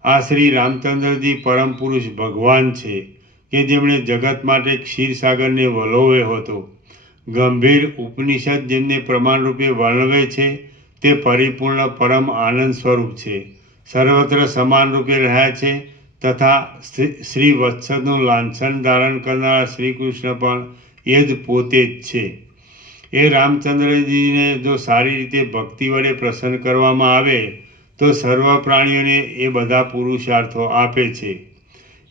આ શ્રી રામચંદ્રજી પરમ પુરુષ ભગવાન છે કે જેમણે જગત માટે ક્ષીરસાગરને વલોવ્યો હતો. ગંભીર ઉપનિષદ જેમને પ્રમાણરૂપે વર્ણવે છે તે પરિપૂર્ણ પરમ આનંદ સ્વરૂપ છે, સર્વત્ર સમાન રૂપે રહ્યા છે તથા શ્રી વત્સનું લાંછન ધારણ કરનારા શ્રી કૃષ્ણ પણ એ જ પોતે જ છે. એ રામચંદ્રજીને જો સારી રીતે ભક્તિ વડે પ્રસન્ન કરવામાં આવે તો સર્વ પ્રાણીઓને એ બધા પુરુષાર્થો આપે છે.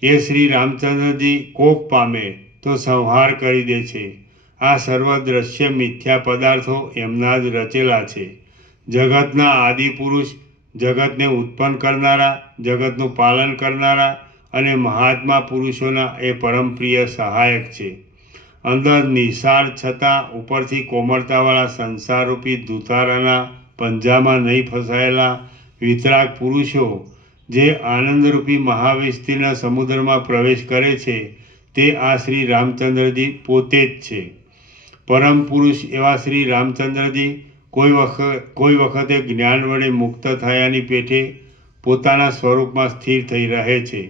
એ શ્રી રામચંદ્રજી કોપ પામે તો સંહાર કરી દે છે. આ સર્વ દ્રશ્ય મિથ્યા પદાર્થો એમના જ રચેલા છે. જગતના આદિ પુરુષ, જગતને ઉત્પન્ન કરનારા, જગતનું પાલન કરનારા અને મહાત્મા પુરુષોના એ પરમ પ્રિય સહાયક છે. અંદર નિસાર છતાં ઉપરથી કોમળતાવાળા સંસારરૂપી દુતારાના પંજામાં નહીં ફસાયેલા વિતરાગ પુરુષો જે આનંદરૂપી મહાવિસ્તીર્ણ સમુદ્રમાં પ્રવેશ કરે છે તે આ શ્રી રામચંદ્રજી પોતે જ છે. પરમ પુરુષ એવા શ્રી રામચંદ્રજી કોઈ વખતે જ્ઞાન વડે મુક્ત થયાની પેઠે પોતાના સ્વરૂપમાં સ્થિર થઈ રહે છે.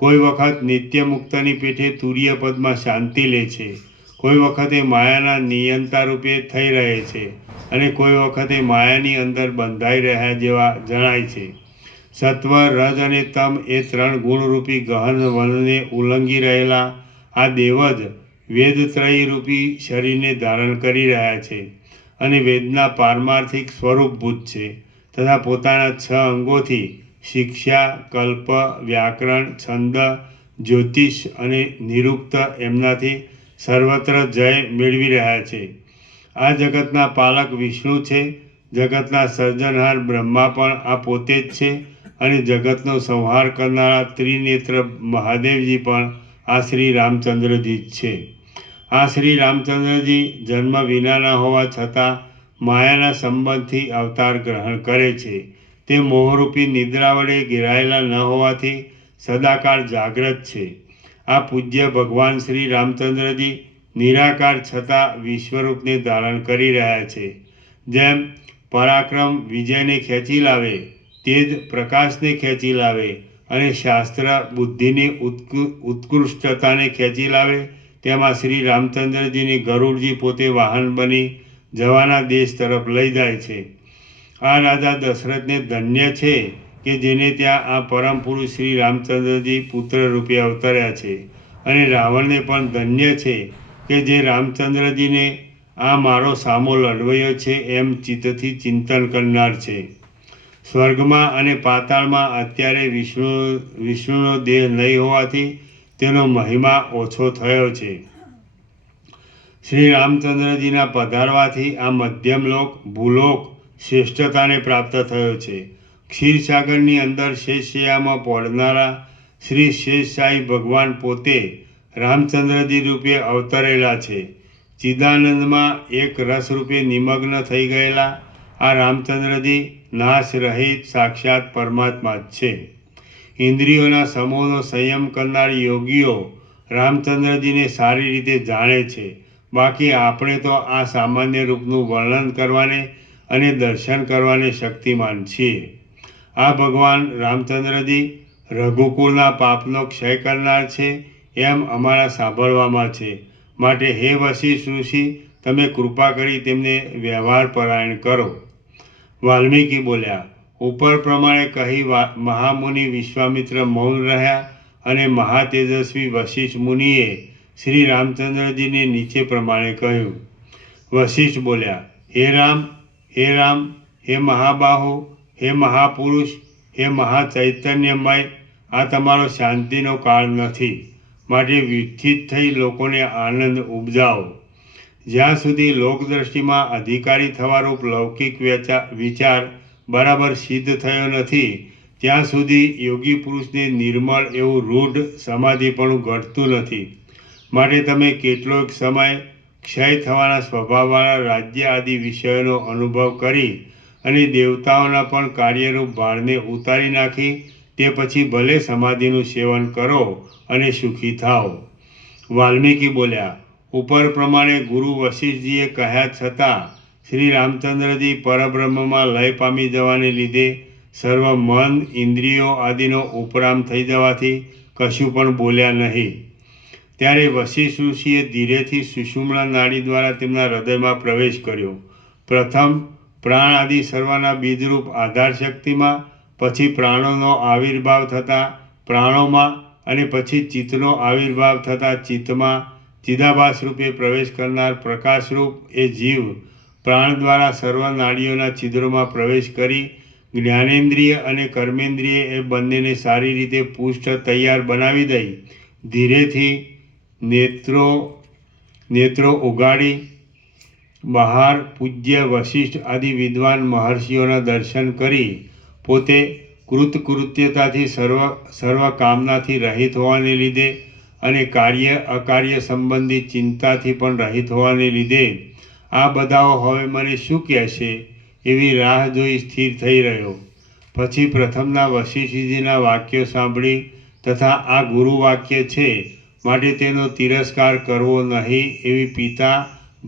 કોઈ વખત નિત્ય મુક્તની પેઠે તુર્ય પદમાં શાંતિ લે છે. કોઈ વખતે માયાના નિયંતા રૂપે થઈ રહે છે અને કોઈ વખતે માયાની અંદર બંધાઈ રહ્યા જેવા જણાય છે. સત્વ, રજ અને તમ એ 3 ગુણરૂપી ગહન વનને ઉલ્લંઘી રહેલા આ દેવ જ વેદત્રયી રૂપી શરીરને ધારણ કરી રહ્યા છે અને વેદના પારમાર્થિક સ્વરૂપભૂત છે તથા પોતાના 6 અંગોથી શિક્ષા, કલ્પ, વ્યાકરણ, છંદ, જ્યોતિષ અને નિરુક્ત એમનાથી સર્વત્ર જય મેળવી રહ્યા છે. આ જગતના પાલક વિષ્ણુ છે. જગતના સર્જનહાર બ્રહ્મા પણ આ પોતે જ છે અને જગતનો સંહાર કરનારા ત્રિનેત્ર મહાદેવજી પણ આ શ્રી રામચંદ્રજી જ છે. આ શ્રી રામચંદ્રજી જન્મ વિનાના હોવા છતાં માયાના સંબંધથી અવતાર ગ્રહણ કરે છે. તે મોહરૂપી નિદ્રા વડે ઘેરાયેલા ન હોવાથી સદાકાળ જાગ્રત છે. આ પૂજ્ય ભગવાન શ્રી રામચંદ્રજી નિરાકાર છતાં વિશ્વરૂપને ધારણ કરી રહ્યા છે. જેમ પરાક્રમ વિજયને ખેંચી લાવે તે જ પ્રકાશને ખેંચી લાવે અને શાસ્ત્ર બુદ્ધિની ઉત્કૃષ્ટતાને ખેંચી લાવે તેમાં શ્રી રામચંદ્રજીની ગરુડજી પોતે વાહન બની જવાના દેશ તરફ લઈ જાય છે. આ રાજા દશરથને ધન્ય છે કે જેને ત્યાં આ પરમ પુરુષ શ્રી રામચંદ્રજી પુત્ર રૂપે અવતર્યા છે અને રાવણને પણ ધન્ય છે કે જે રામચંદ્રજીને આ મારો સામો લડવૈયો છે એમ ચિત્તથી ચિંતન કરનાર છે. સ્વર્ગમાં અને પાતાળમાં અત્યારે વિષ્ણુનો દેહ નહીં હોવાથી તેનો મહિમા ઓછો થયો છે. શ્રી રામચંદ્રજીના પધારવાથી આ મધ્યમ લોક ભૂલોક શ્રેષ્ઠતાને પ્રાપ્ત થયો છે. ક્ષીરસાગરની અંદર શેષશૈયામાં પોઢનારા શ્રી શેષશાહી ભગવાન પોતે રામચંદ્રજી રૂપે અવતરેલા છે. ચિદાનંદમાં એક રસ રૂપે નિમગ્ન થઈ ગયેલા આ રામચંદ્રજી નાશ રહિત સાક્ષાત પરમાત્મા જ છે. ઇન્દ્રિયોના સમૂહનો સંયમ કરનાર યોગીઓ રામચંદ્રજીને સારી રીતે જાણે છે. બાકી આપણે તો આ સામાન્ય રૂપનું વર્ણન કરવાને અને દર્શન કરવાને શક્તિમાન છીએ. આ ભગવાન રામચંદ્રજી રઘુકુળના પાપનો ક્ષય કરનાર છે એમ અમારા સાંભળવામાં છે. માટે હે વશિષ્ઠ ઋષિ, તમે કૃપા કરી તેમને વ્યવહાર પરાયણ કરો. વાલ્મીકી બોલ્યા, ઉપર પ્રમાણે કહી મહામુનિ વિશ્વામિત્ર મૌન રહ્યા અને મહાતેજસ્વી વશિષ્ઠ મુનિએ શ્રી રામચંદ્રજીને નીચે પ્રમાણે કહ્યું. વશિષ્ઠ બોલ્યા, હે રામ, હે રામ, હે મહાબાહુ, હે મહાપુરુષ, હે મહાચૈતન્યમય, આ તમારો શાંતિનો કાળ નથી. માટે વ્યથિત થઈ લોકોને આનંદ ઉપજાવો. જ્યાં સુધી લોકદ્રષ્ટિમાં અધિકારી થવારૂપ લૌકિક વિચાર બરાબર સિદ્ધ થયો નથી ત્યાં સુધી યોગી પુરુષને નિર્મળ એવું રૂઢ સમાધિપણું ઘટતું નથી. માટે તમે કેટલોક સમય ક્ષય થવાના સ્વભાવવાળા રાજ્ય આદિ વિષયોનો અનુભવ કરી અને દેવતાઓના પણ કાર્યરૂપ ભારને ઉતારી નાખી તે પછી ભલે સમાધિનું સેવન કરો અને સુખી થાઓ. વાલ્મીકી બોલ્યા, ઉપર પ્રમાણે ગુરુ વશિષ્ઠજીએ કહ્યા છતાં શ્રી રામચંદ્રજી પરબ્રહ્મમાં લય પામી જવાને લીધે સર્વ મન ઇન્દ્રિયો આદિનો ઉપરામ થઈ જવાથી કશું પણ બોલ્યા નહીં. ત્યારે વશિષ્ઠ ઋષિએ ધીરેથી સુષુમ્ના નાડી દ્વારા તેમના હૃદયમાં પ્રવેશ કર્યો. પ્રથમ પ્રાણ આદિ સર્વના બીજરૂપ આધાર શક્તિમાં, પછી પ્રાણોનો આવિર્ભાવ થતાં પ્રાણોમાં અને પછી ચિત્તનો આવિર્ભાવ થતાં ચિત્તમાં ચિદાભાસ રૂપે પ્રવેશ કરનાર પ્રકાશરૂપ એ જીવ પ્રાણ દ્વારા સર્વ નાડીઓના છિદ્રોમાં પ્રવેશ કરી જ્ઞાનેન્દ્રિય અને કર્મેન્દ્રિય એ બંનેને સારી રીતે પુષ્ટ તૈયાર બનાવી દઈ ધીરેથી નેત્રો ઉગાડી બહાર પૂજ્ય વશિષ્ઠ આદિ વિદ્વાન મહર્ષિઓના દર્શન કરી પોતે કૃતકૃત્યતાથી સર્વ કામનાથી રહિત હોવાને લીધે અને કાર્ય અકાર્ય સંબંધી ચિંતાથી પણ રહિત હોવાને લીધે આ બધાઓ હવે મને શું કહેશે એવી રાહ જોઈ સ્થિર થઈ રહ્યો. પછી પ્રથમના વશિષ્ઠજીના વાક્યો સાંભળી તથા આ ગુરુ વાક્ય છે માટે તેનો તિરસ્કાર કરવો નહીં એવી પિતા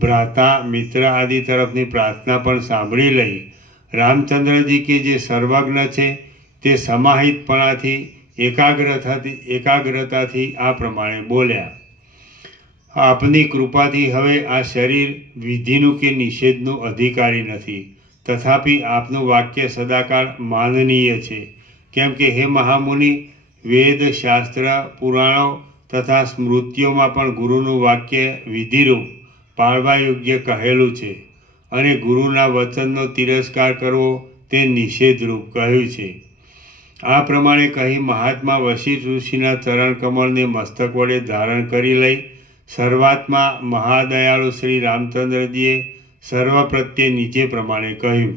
ભ્રાતા મિત્ર આદિ તરફની પ્રાર્થના પણ સાંભળી લઈ રામચંદ્રજી કે જે સર્વજ્ઞ છે તે સમાહિતપણાથી એકાગ્રતાથી આ પ્રમાણે બોલ્યા. આપની કૃપાથી હવે આ શરીર વિધિનું કે નિષેધનું અધિકારી નથી, તથાપિ આપનું વાક્ય સદાકાળ માનનીય છે. કેમ કે હે મહામુનિ, વેદ શાસ્ત્ર પુરાણો તથા સ્મૃતિઓમાં પણ ગુરુનું વાક્ય વિધિરૂપ પાળવા યોગ્ય કહેલું છે અને ગુરુના વચનનો તિરસ્કાર કરવો તે નિષેધરૂપ કહ્યું છે. આ પ્રમાણે કહી મહાત્મા વશિષ્ઠ ઋષિના ચરણ કમળને મસ્તક વડે ધારણ કરી લઈ સર્વાત્મા મહાદયાળુ શ્રી રામચંદ્રજીએ સર્વ પ્રત્યે નીચે પ્રમાણે કહ્યું.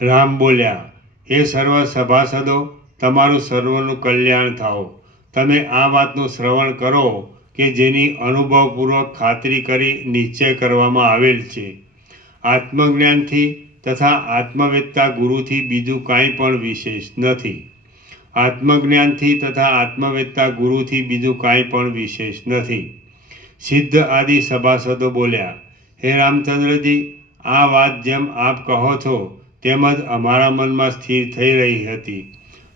રામ બોલ્યા, હે સર્વ સભાસદો, તમારું સર્વનું કલ્યાણ થાઓ. તમે આ વાતનું શ્રવણ કરો કે જેની અનુભવપૂર્વક ખાતરી કરી નિશ્ચય કરવામાં આવેલ છે. આત્મજ્ઞાનથી તથા આત્મવેત્તા ગુરુથી બીજું કાંઈ પણ વિશેષ નથી. આત્મજ્ઞાનથી તથા આત્મવેત્તા ગુરુથી બીજું કાંઈ પણ વિશેષ નથી. સિદ્ધ આદિ સભાસદો બોલ્યા, હે રામચંદ્રજી, આ વાત જેમ આપ કહો છો તેમ જ અમારા મનમાં સ્થિર થઈ રહી હતી.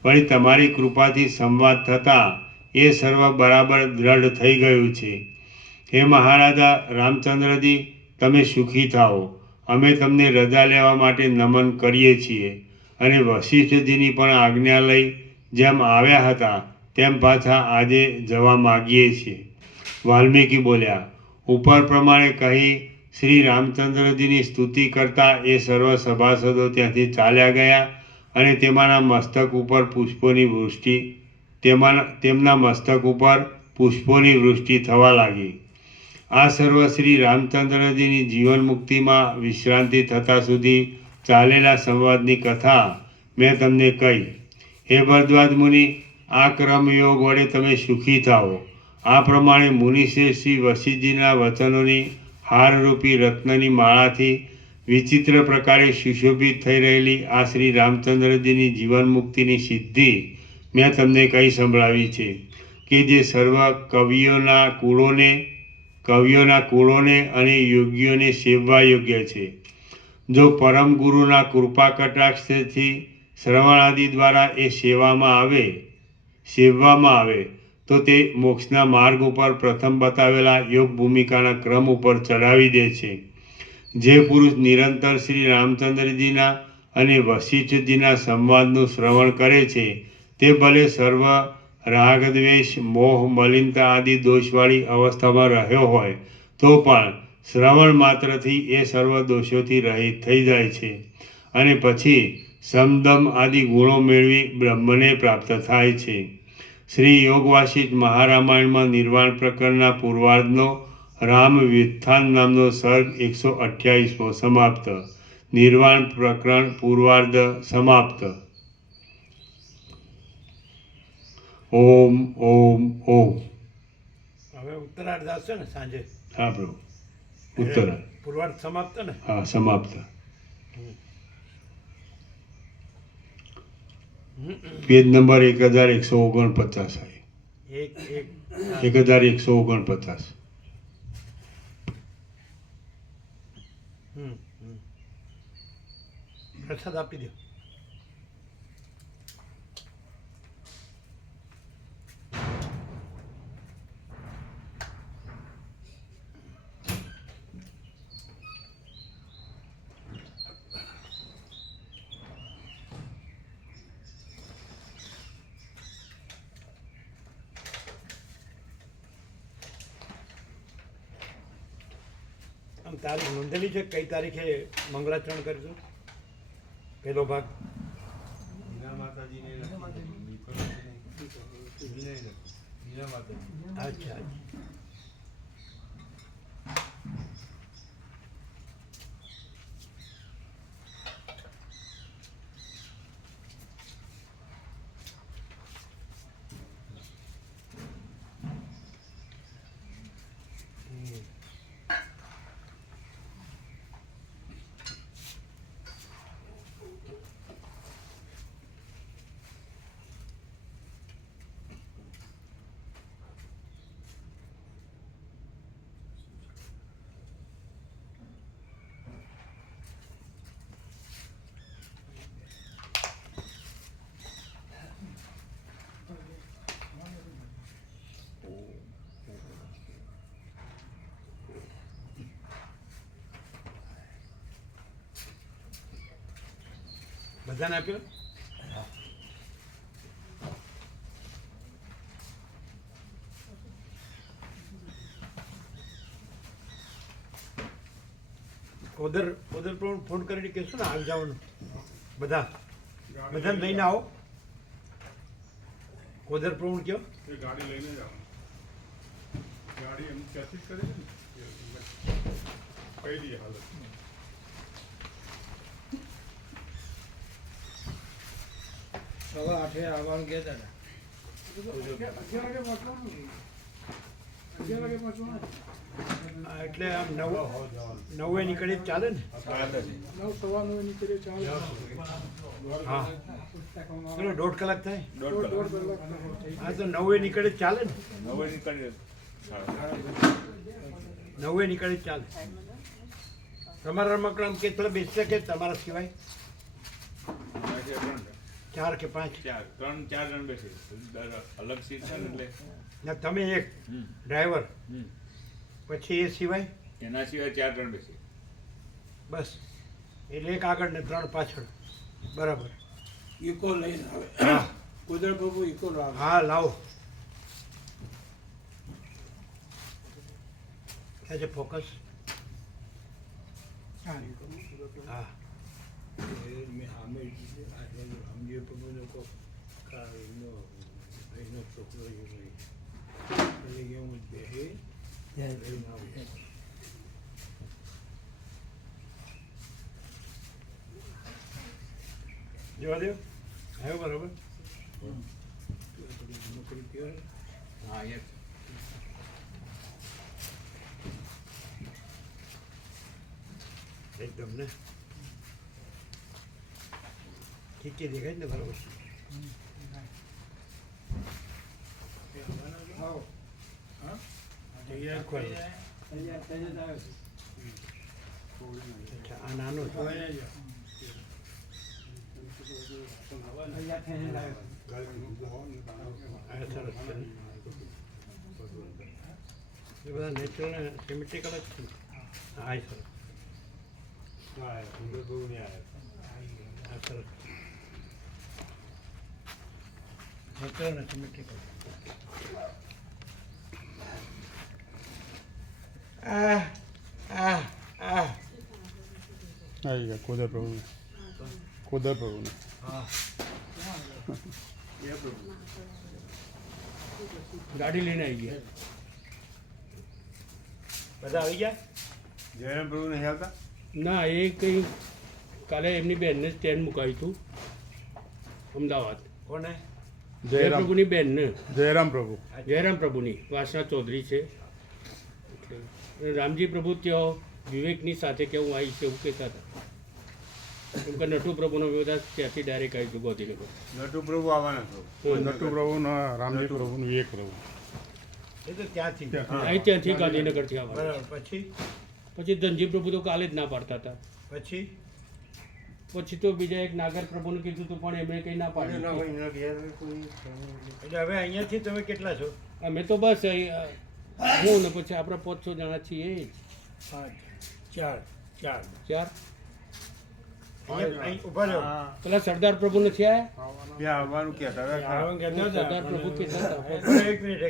વળી તમારી કૃપાથી સંવાદ થતાં એ સર્વ બરાબર દ્રઢ થઈ ગયું છે. હે મહારાજા રામચંદ્રજી, તમે સુખી થાઓ. અમે તમને રજા લેવા માટે નમન કરીએ છીએ અને વશિષ્ઠજીની પણ આજ્ઞા લઈ જેમ આવ્યા હતા તેમ પાછા આજે જવા માગીએ છીએ. વાલ્મીકી બોલ્યા, ઉપર પ્રમાણે કહી શ્રી રામચંદ્રજીની સ્તુતિ કરતા એ સર્વ સભાસદો ત્યાંથી ચાલ્યા ગયા અને તેમના મસ્તક ઉપર પુષ્પોની વૃષ્ટિ થવા લાગી. આ સર્વ શ્રી રામચંદ્રજીની જીવન મુક્તિમાં વિશ્રાંતિ થતાં સુધી ચાલેલા સંવાદની કથા મેં તમને કહી. હે ભરદ્વાજ મુનિ, આ કર્મયોગ વડે તમે સુખી થાઓ. આ પ્રમાણે મુનિશ્રેષ્ઠ શ્રી વશિષ્ઠજીના વચનોની હારરૂપી રત્નની માળાથી વિચિત્ર પ્રકારે સુશોભિત થઈ રહેલી આ શ્રી રામચંદ્રજીની જીવન મુક્તિની સિદ્ધિ મેં તમને કહી સંભળાવી છે કે જે સર્વ કવિઓના કુળોને અને યોગીઓને સેવવા યોગ્ય છે. જો પરમ ગુરુના કૃપા કટાક્ષથી શ્રવણાદિ દ્વારા એ સેવવામાં આવે તો તે મોક્ષના માર્ગ ઉપર પ્રથમ બતાવેલા યોગ ભૂમિકાના ક્રમ ઉપર ચડાવી દે છે. જે પુરુષ નિરંતર શ્રી રામચંદ્રજીના અને વશિષ્ઠજીના સંવાદનું શ્રવણ કરે છે તે ભલે સર્વ રાગ દ્વેષ મોહ મલિનતા આદિ દોષવાળી અવસ્થામાં રહ્યો હોય તો પણ શ્રવણ માત્રથી એ સર્વ દોષોથી રહિત થઈ જાય છે અને પછી સમદમ આદિ ગુણો મેળવી બ્રહ્મને પ્રાપ્ત થાય છે. શ્રી યોગ વાસિષ્ઠ મહારામાયણમાં નિર્વાણ પ્રકરણના પૂર્વાર્ધનો રામ વ્યુત્થાન નામનો સર્ગ 128મો સમાપ્ત. નિર્વાણ પ્રકરણ પૂર્વાર્ધ સમાપ્ત. ઓમ ઓમ ઓમ. હવે ઉત્તરાર્ધ આવશે ને સાંજે? હા પ્રભુ, ઉત્તરાર્ધ. પૂર્વાર્ધ સમાપ્ત ને? હા, સમાપ્ત. પેજ નંબર 1149 આવી. 1149. પ્રસાદ આપી દો. આમ તારીખ નોંધેલી છે કઈ તારીખે મંગળાચરણ કરીશું પહેલો ભાગ મીના માતાજીને મીના માતાજી અચ્છા બધાને આપ્યો ઓદર પણ ફોન કરીને કહેશું ને આવી જવાનું બધાને લઈને આવો ઓદર પ્રવણ કયો એ ગાડી લઈને જ આવવાનું ગાડી એમ ત્યાંથી જ કરે છે ને કઈ દઈએ હાલત સવા 8 આવવાનું કહેતા હા, એટલે આમ નવે નીકળી ચાલે ને હા ચલો 1.5 કલાક થાય હા તો 9 નીકળે ચાલે ને 9 નીકળે ચાલે તમારા રમકડા કેટલા બેસશે કે તમારા સિવાય 4 કે 5 3-4 જણ બેસે અલગ સીટ છે ને એટલે ના તમે એક ડ્રાઈવર પછી એ સિવાય એના સિવાય 4 જણ બેસે બસ એટલે એક આગળ ને 3 પાછળ બરાબર ઈકો લઈને આવે હા કુદરત બાબુ ઈકો લાવે હા લાવો ક્યાં છે ફોકસ હા મેં આમે સમજે પ્રભુ લોકો એનો છોકરો એટલે એવું જ બે જોવા દો આવ્યો બરાબર નોકરી કહેવાય હા યસ એકદમ ને ઠીક દેખાય ને બરાબર આવો હા તૈયાર કરી અચ્છા આ નાનો છે આ સરસ છે ને એ બધા નેચરલ ને સિમેટ્રિકલ જ છે હા એ સરસ હા સુંદર બહુ નહીં આવે આ સરસ નેચરલ ને સિમેટ્રિકલ આ આ આ આવી ગયા કોદર પ્રભુને હા ગાડી લઈને આવી ગયા બધા આવી ગયા જયરામ પ્રભુ નહીં આવતા ના એ કંઈ કાલે એમની બેનને સ્ટેન્ડ મુકાયું હતું અમદાવાદ કોને જયપ્રભુની બેનને જયરામ પ્રભુ જયરામ પ્રભુની વાસણા ચૌધરી છે એટલે રામજી પ્રભુ ત્યાં વિવેકની સાથે કે હું આવીશ એવું કહેતા હતા કેમ કે નટુ પ્રભુનો બધા ત્યાંથી ડાયરેક્ટ આવી છું ગોધીનગર નટુ પ્રભુ આવવાના છો નટુ પ્રભુ રામજી પ્રભુ વિવેક પ્રભુ એ તો ત્યાંથી અહીં ત્યાંથી ગાંધીનગરથી આવવાનું બરાબર પછી ધનજી પ્રભુ તો કાલે જ ના પાડતા હતા પછી પછી તો બીજા એક નાગર પ્રભુને કીધું હતું પણ એમણે કંઈ ના પાડી એટલે હવે અહીંયાથી તમે કેટલા છો અમે તો બસ હું ને પછી આપણે 500 જણા છીએ એ જ 4 ચાર અહીં ઊભા રહો પેલા સરદાર પ્રભુ નથી આવ્યા ત્યાં આવવાનું કહેતા હતા સરદાર પ્રભુ કહેતા હતા એક મિનિટ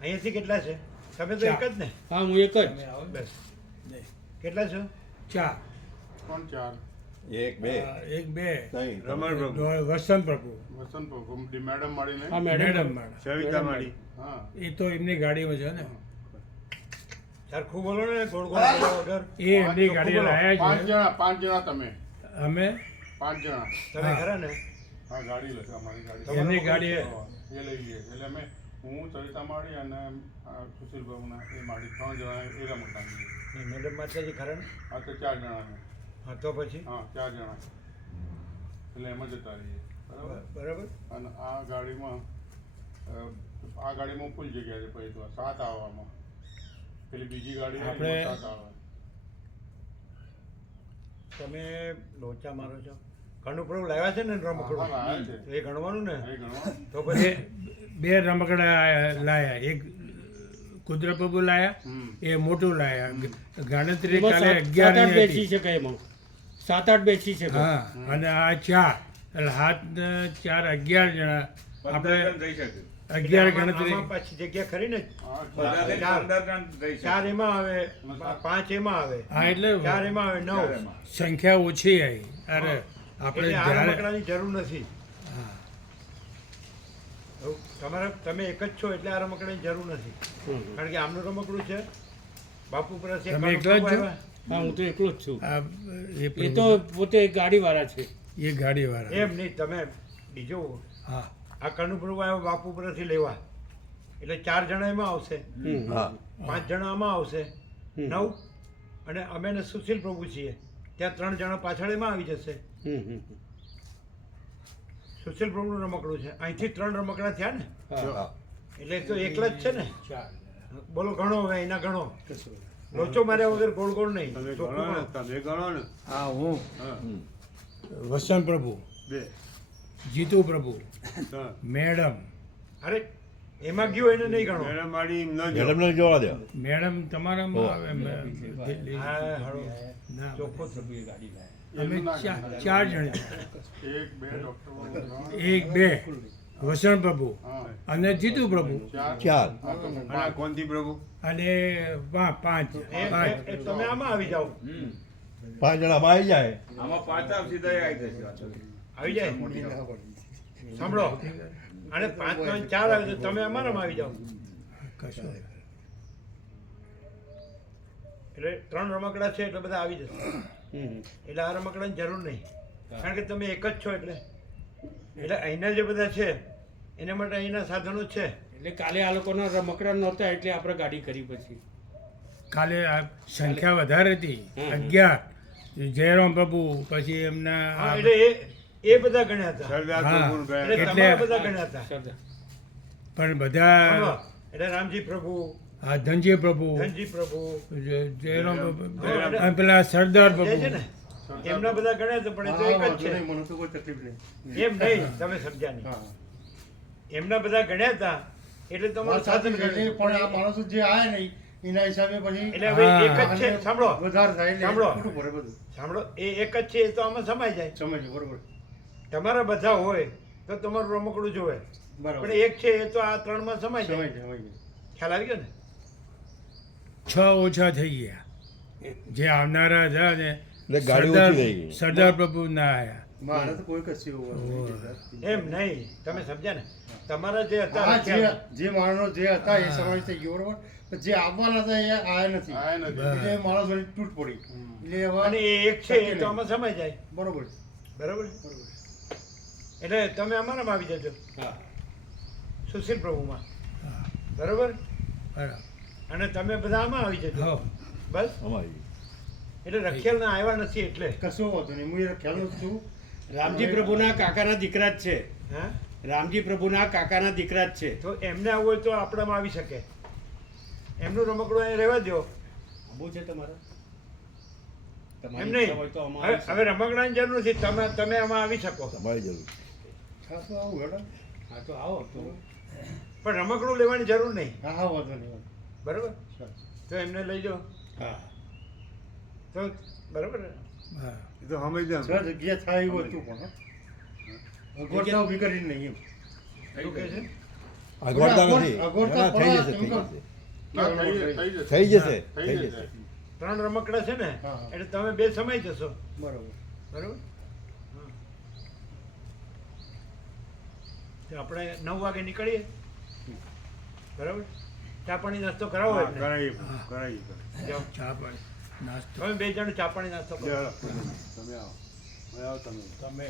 અહીંયાથી કેટલા છે તમે તો એક જ ને? હા હું એક જ. બસ. કેટલા છો? 4 કોણ ચાર? એક બે રમણ પ્રભુ, વસંત પ્રભુ વસંત પ્રભુ, મેડમ મળીને. હા મેડમ. મેડમ સવિતા માળી. હા. એ તો એમની ગાડીમાં છે ને, સરખું બોલો ને, ગોળ ગોળ બોલ્યા વગર. એ એમની ગાડી પાંચ લાયા જણા તમે. છે. અમે 5 જણા. તમે હા. ખરા ને? હા, ગાડી લેશે અમારી ગાડી. એમની ગાડી એ લઈ લઈએ. એટલે અમે, હું સરિતા માળી અને સુશીલ બાબુના એ માળી 3 જણા એ રમત નાખીએ. મેડમ માતાજી ખરા ને? હા, તો 4 જણા અમે. હા, તો પછી હા, 4 જણા. એટલે એમાં જતા રહીએ. બરાબર. બરાબર. અને આ ગાડીમાં ફૂલ જગ્યા છે. પછી તો 7 આવવામાં. પેલી બીજી ગાડી હોય ને, એમાં 7 આવે. તમે લોચા મારો છો. ઘણું પ્રભુ લાવ્યા છે ને રમકડું? હા, લાવ્યા છે. તો એ ગણવાનું ને? એ ગણવાનું. તો પછી બે રમકડા લાયા. એક કુદરત પ્રભુ લાયા, હમ. એ મોટું લાયા. ગણતરી એમાં કાલે 7-8 11 બેસી શકાય એમાં. 7-8 બેસી શકાય. હા, અને આ 4 એટલે 7 4 11 જણા. આપણે થઈ શકે. 11 આમાં ગણતરી. પાછી જગ્યા ખરી ને? હા, બધાથી 15 જણ થઈ શકે. 4 એમાં આવે, 5 એમાં આવે, હા, એટલે 4 એમાં આવે, 9. સંખ્યા ઓછી આવી. અરે આપણે એટલે આ જ્યારે રમકડાની જરૂર નથી. હા. તમે એક જ છો એટલે આ રમકડાની જરૂર નથી. હમ. કારણ કે આમનું રમકડું છે, બાપુ પરસ એક તમે એકલા જ છો? આવ્યા. હા હું તો એકલો જ છું. આ એ એ તો પોતે ગાડીવાળા છે. એ ગાડીવાળા. એમ નહીં, તમે બીજું હા, આ કનુપ્રભુ આવ્યો બાપુ પરથી લેવા, એટલે 4 જણા એમાં આવશે, હમ. 5 જણા આમાં આવશે, હમ. 9. અને અમે ને સુશીલ પ્રભુ છીએ, ત્યાં 3 જણા પાછળ એમાં આવી જશે. હમ. હમ. સુશીલ પ્રભુનું રમકડું છે. અહીંથી 3 રમકડા થયા ને, હા. એટલે તો એકલા જ છે ને. 4 બોલો ગણો હવે, એના ગણો. લોચો માર્યા વગર ગોળ ગોળ નહીં. તમે ચોખ્ખું ગણો ને, ગણો. તમે ગણો ને. હા, હું હા. વસંત પ્રભુ, 2 જીતુ પ્રભુ, 3 મેડમ. અરે એમાં ગયો એને નહીં ગણો. મેડમ માળી ન જો. મેડમ તમારામાં આવે. હા, હાલો. ના, ચોખ્ખું અમે એમનું ના 4 જણ. 1 2 ડૉક્ટર. 1 2 વસંત પ્રભુ હા, અને જીતુ પ્રભુ 4. અને કોંતી પ્રભુ. અને 5 એ તમે આમાં આવી જાઓ. 5 જણા આવી જાય. આમાં પાછા સીધા આવી જશે. આવી જાય. સાંભળો, અને 5 નો 4 આવે તો તમે અમારામાં આવી જાઓ. કશું એટલે 3 રમકડા છે એટલે બધા આવી જશે. હમ. એટલે આ રમકડાની જરૂર નહીં, કારણ કે તમે એક જ છો. એટલે અહીંના જે બધા છે એના માટે અહીંના સાધનો છે. એટલે કાલે આ લોકોના રમકડા નહોતા એટલે આપણે ગાડી કરી પછી. કાલે આ સંખ્યા વધારે હતી. હમ. 11 જયરામ પ્રભુ, પછી એમના હા, આ એટલે એ બધા ગણ્યા હતા. સરદાર હા. પ્રભુ ગયા. એટલે એટલે- તમારા બધા ગણ્યા હતા. સરદાર. પણ બધા સાંભળો, એટલે રામજી પ્રભુ, આ ધનજી પ્રભુ, ધનજી પ્રભુ જયરામ પ્રભુ, હા. અને પેલા સરદાર જે છે પ્રભુ. ને એમના બધા ગણ્યા હતા, પણ એ તો એક જ છે. મને તો કોઈ તકલીફ નહીં. એમ નહીં, તમે સમજ્યા નહીં. એમના બધા ગણ્યા હતા એટલે તમારું સાધન ગણ્યું. પણ આ માણસો જે આયા નહીં એના હિસાબે પછી એટલે હવે હા. એક જ છે. સાંભળો વધારે થાય એટલે સાંભળો. ખોટું પડે બધું. સાંભળો, એ એક જ છે એ તો આમાં સમાઈ જાય. સમજ્યું, બરોબર તમારા બધા હોય તો તમારું રમકડું જોવે, બરાબર. પણ એક છે એ તો આ 3 માં સમાઈ જાય. સમજ જાય. ખ્યાલ આવી ગયો ને? 6 ઓછા થઈ ગયા. જે આવનારા હતા ને એટલે ગાડી ઓછી થઈ ગઈ. સરદાર પ્રભુ ના આયા. મારે તો કોઈ કશું એવું નથી. એમ નહીં, તમે સમજ્યા ને? તમારા જે હતા હા, રાખ્યા, જે માણસો જે હતા એ સમાવેશ થઈ ગયો, બરોબર. પણ જે આવવાના હતા એ આયા નથી. આ નથી. એટલે માણસોની તૂટ પડી. એટલે હવે અને એ એક છે એ તો આમાં સમાઈ જાય. બરોબર. બરાબર? એટલે તમે અમારામાં આવી જજો, હા. સુશીલ પ્રભુમાં. હા, બરોબર? બરાબર. અને તમે બધા આમાં આવી જજો. હો, બસ. અમારી એટલે રખિયાલના આવ્યા નથી એટલે. કશો વાંધો નહીં. હું એ ખ્યાલ નથી છું. રામજી પ્રભુના કાકાના દીકરા જ છે. હા, રામજી પ્રભુના કાકાના દીકરા જ છે. તો એમને આવવું હોય તો આપણામાં આવી શકે. એમનું રમકડું અહીં રહેવા દો. આબુ છે તમારે? એમ તમારી નહીં, ઈચ્છા હોય તો અમારે હવે રમકડાની જરૂર નથી. તમે આમાં આવી શકો. તમારી જરૂર. ખાસ તો આવું હેડો. હા તો આવો તો. પણ રમકડું લેવાની જરૂર નહીં. હા, હા, વાંધો નહીં. બરાબર? તો એમને લઈ જાઓ હા. તો બરાબર ને? હા. એ તો સમજ સર જગ્યા થાય એવું હતું પણ અગવડતા ઊભી કરીને નહીં એમ. શું કહે છે? અગવડતા નથી. અગવડતા ના, થઈ પડે જશે, થઈ કેમ જશે. ના, થઈ જશે. થઈ જશે થઈ થઈ જશે. જશે 3 રમકડા છે ને હા, હા. એટલે તમે 2 સમય જશો બરોબર. બરોબર હા. તો આપણે 9 વાગે નીકળીએ બરાબર ચા પાણી નાસ્તો કરાવો હા, એટલે કરાવી, કરાવી. જાઓ. ચા પાણી નાસ્તો તમે 2 જણ ચા પાણી નાસ્તો કરો તમે આવો. તમે આવો. તમે. તમે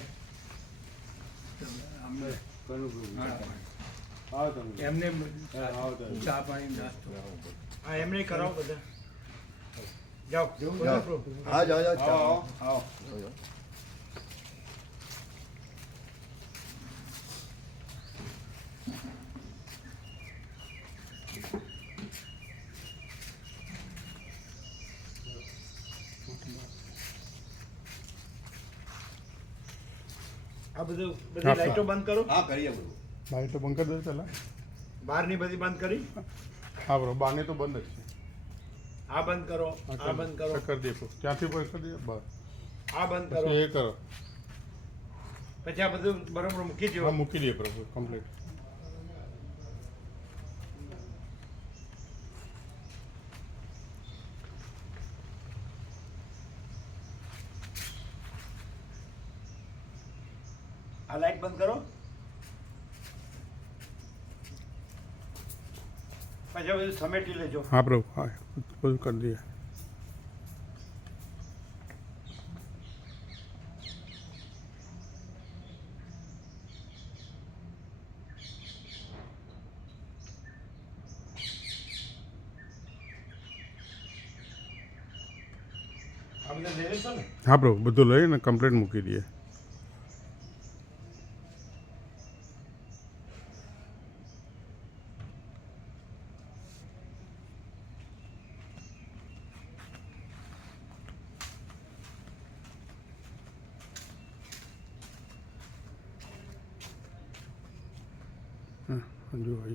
અમને કરું છું. હા, આવો તમે. એમને હા, આવો તમે. ચા પાણી નાસ્તો હા એમને કરાવો બધા જાઓ જાઓ. હા જાઓ જાઓ આવો, ચા. આવો. આ બધું બધી હા, લાઈટો બંધ કરો હા કરીએ બધું લાઈટ તો બંધ કરી દે પહેલા. બહારની બધી બંધ કરી હા બરોબર, બાને તો બંધ જ છે. આ બંધ કરો આ બંધ કરો કરી દે ત્યાંથી પણ કરી દે બસ. આ બંધ કરો પછી એ કરો. પછી આ બધું બરોબર મૂકી દો હા મૂકી દઈએ બરોબર કમ્પ્લીટ. આ લાઈટ બંધ કરો પછી આ બધું સમેટી લેજો હા પ્રભુ, હા બધું કરી દઈએ. આ બધા લઈ લેશો ને હા પ્રભુ, બધું લઈને કમ્પ્લીટ મૂકી દઈએ. જો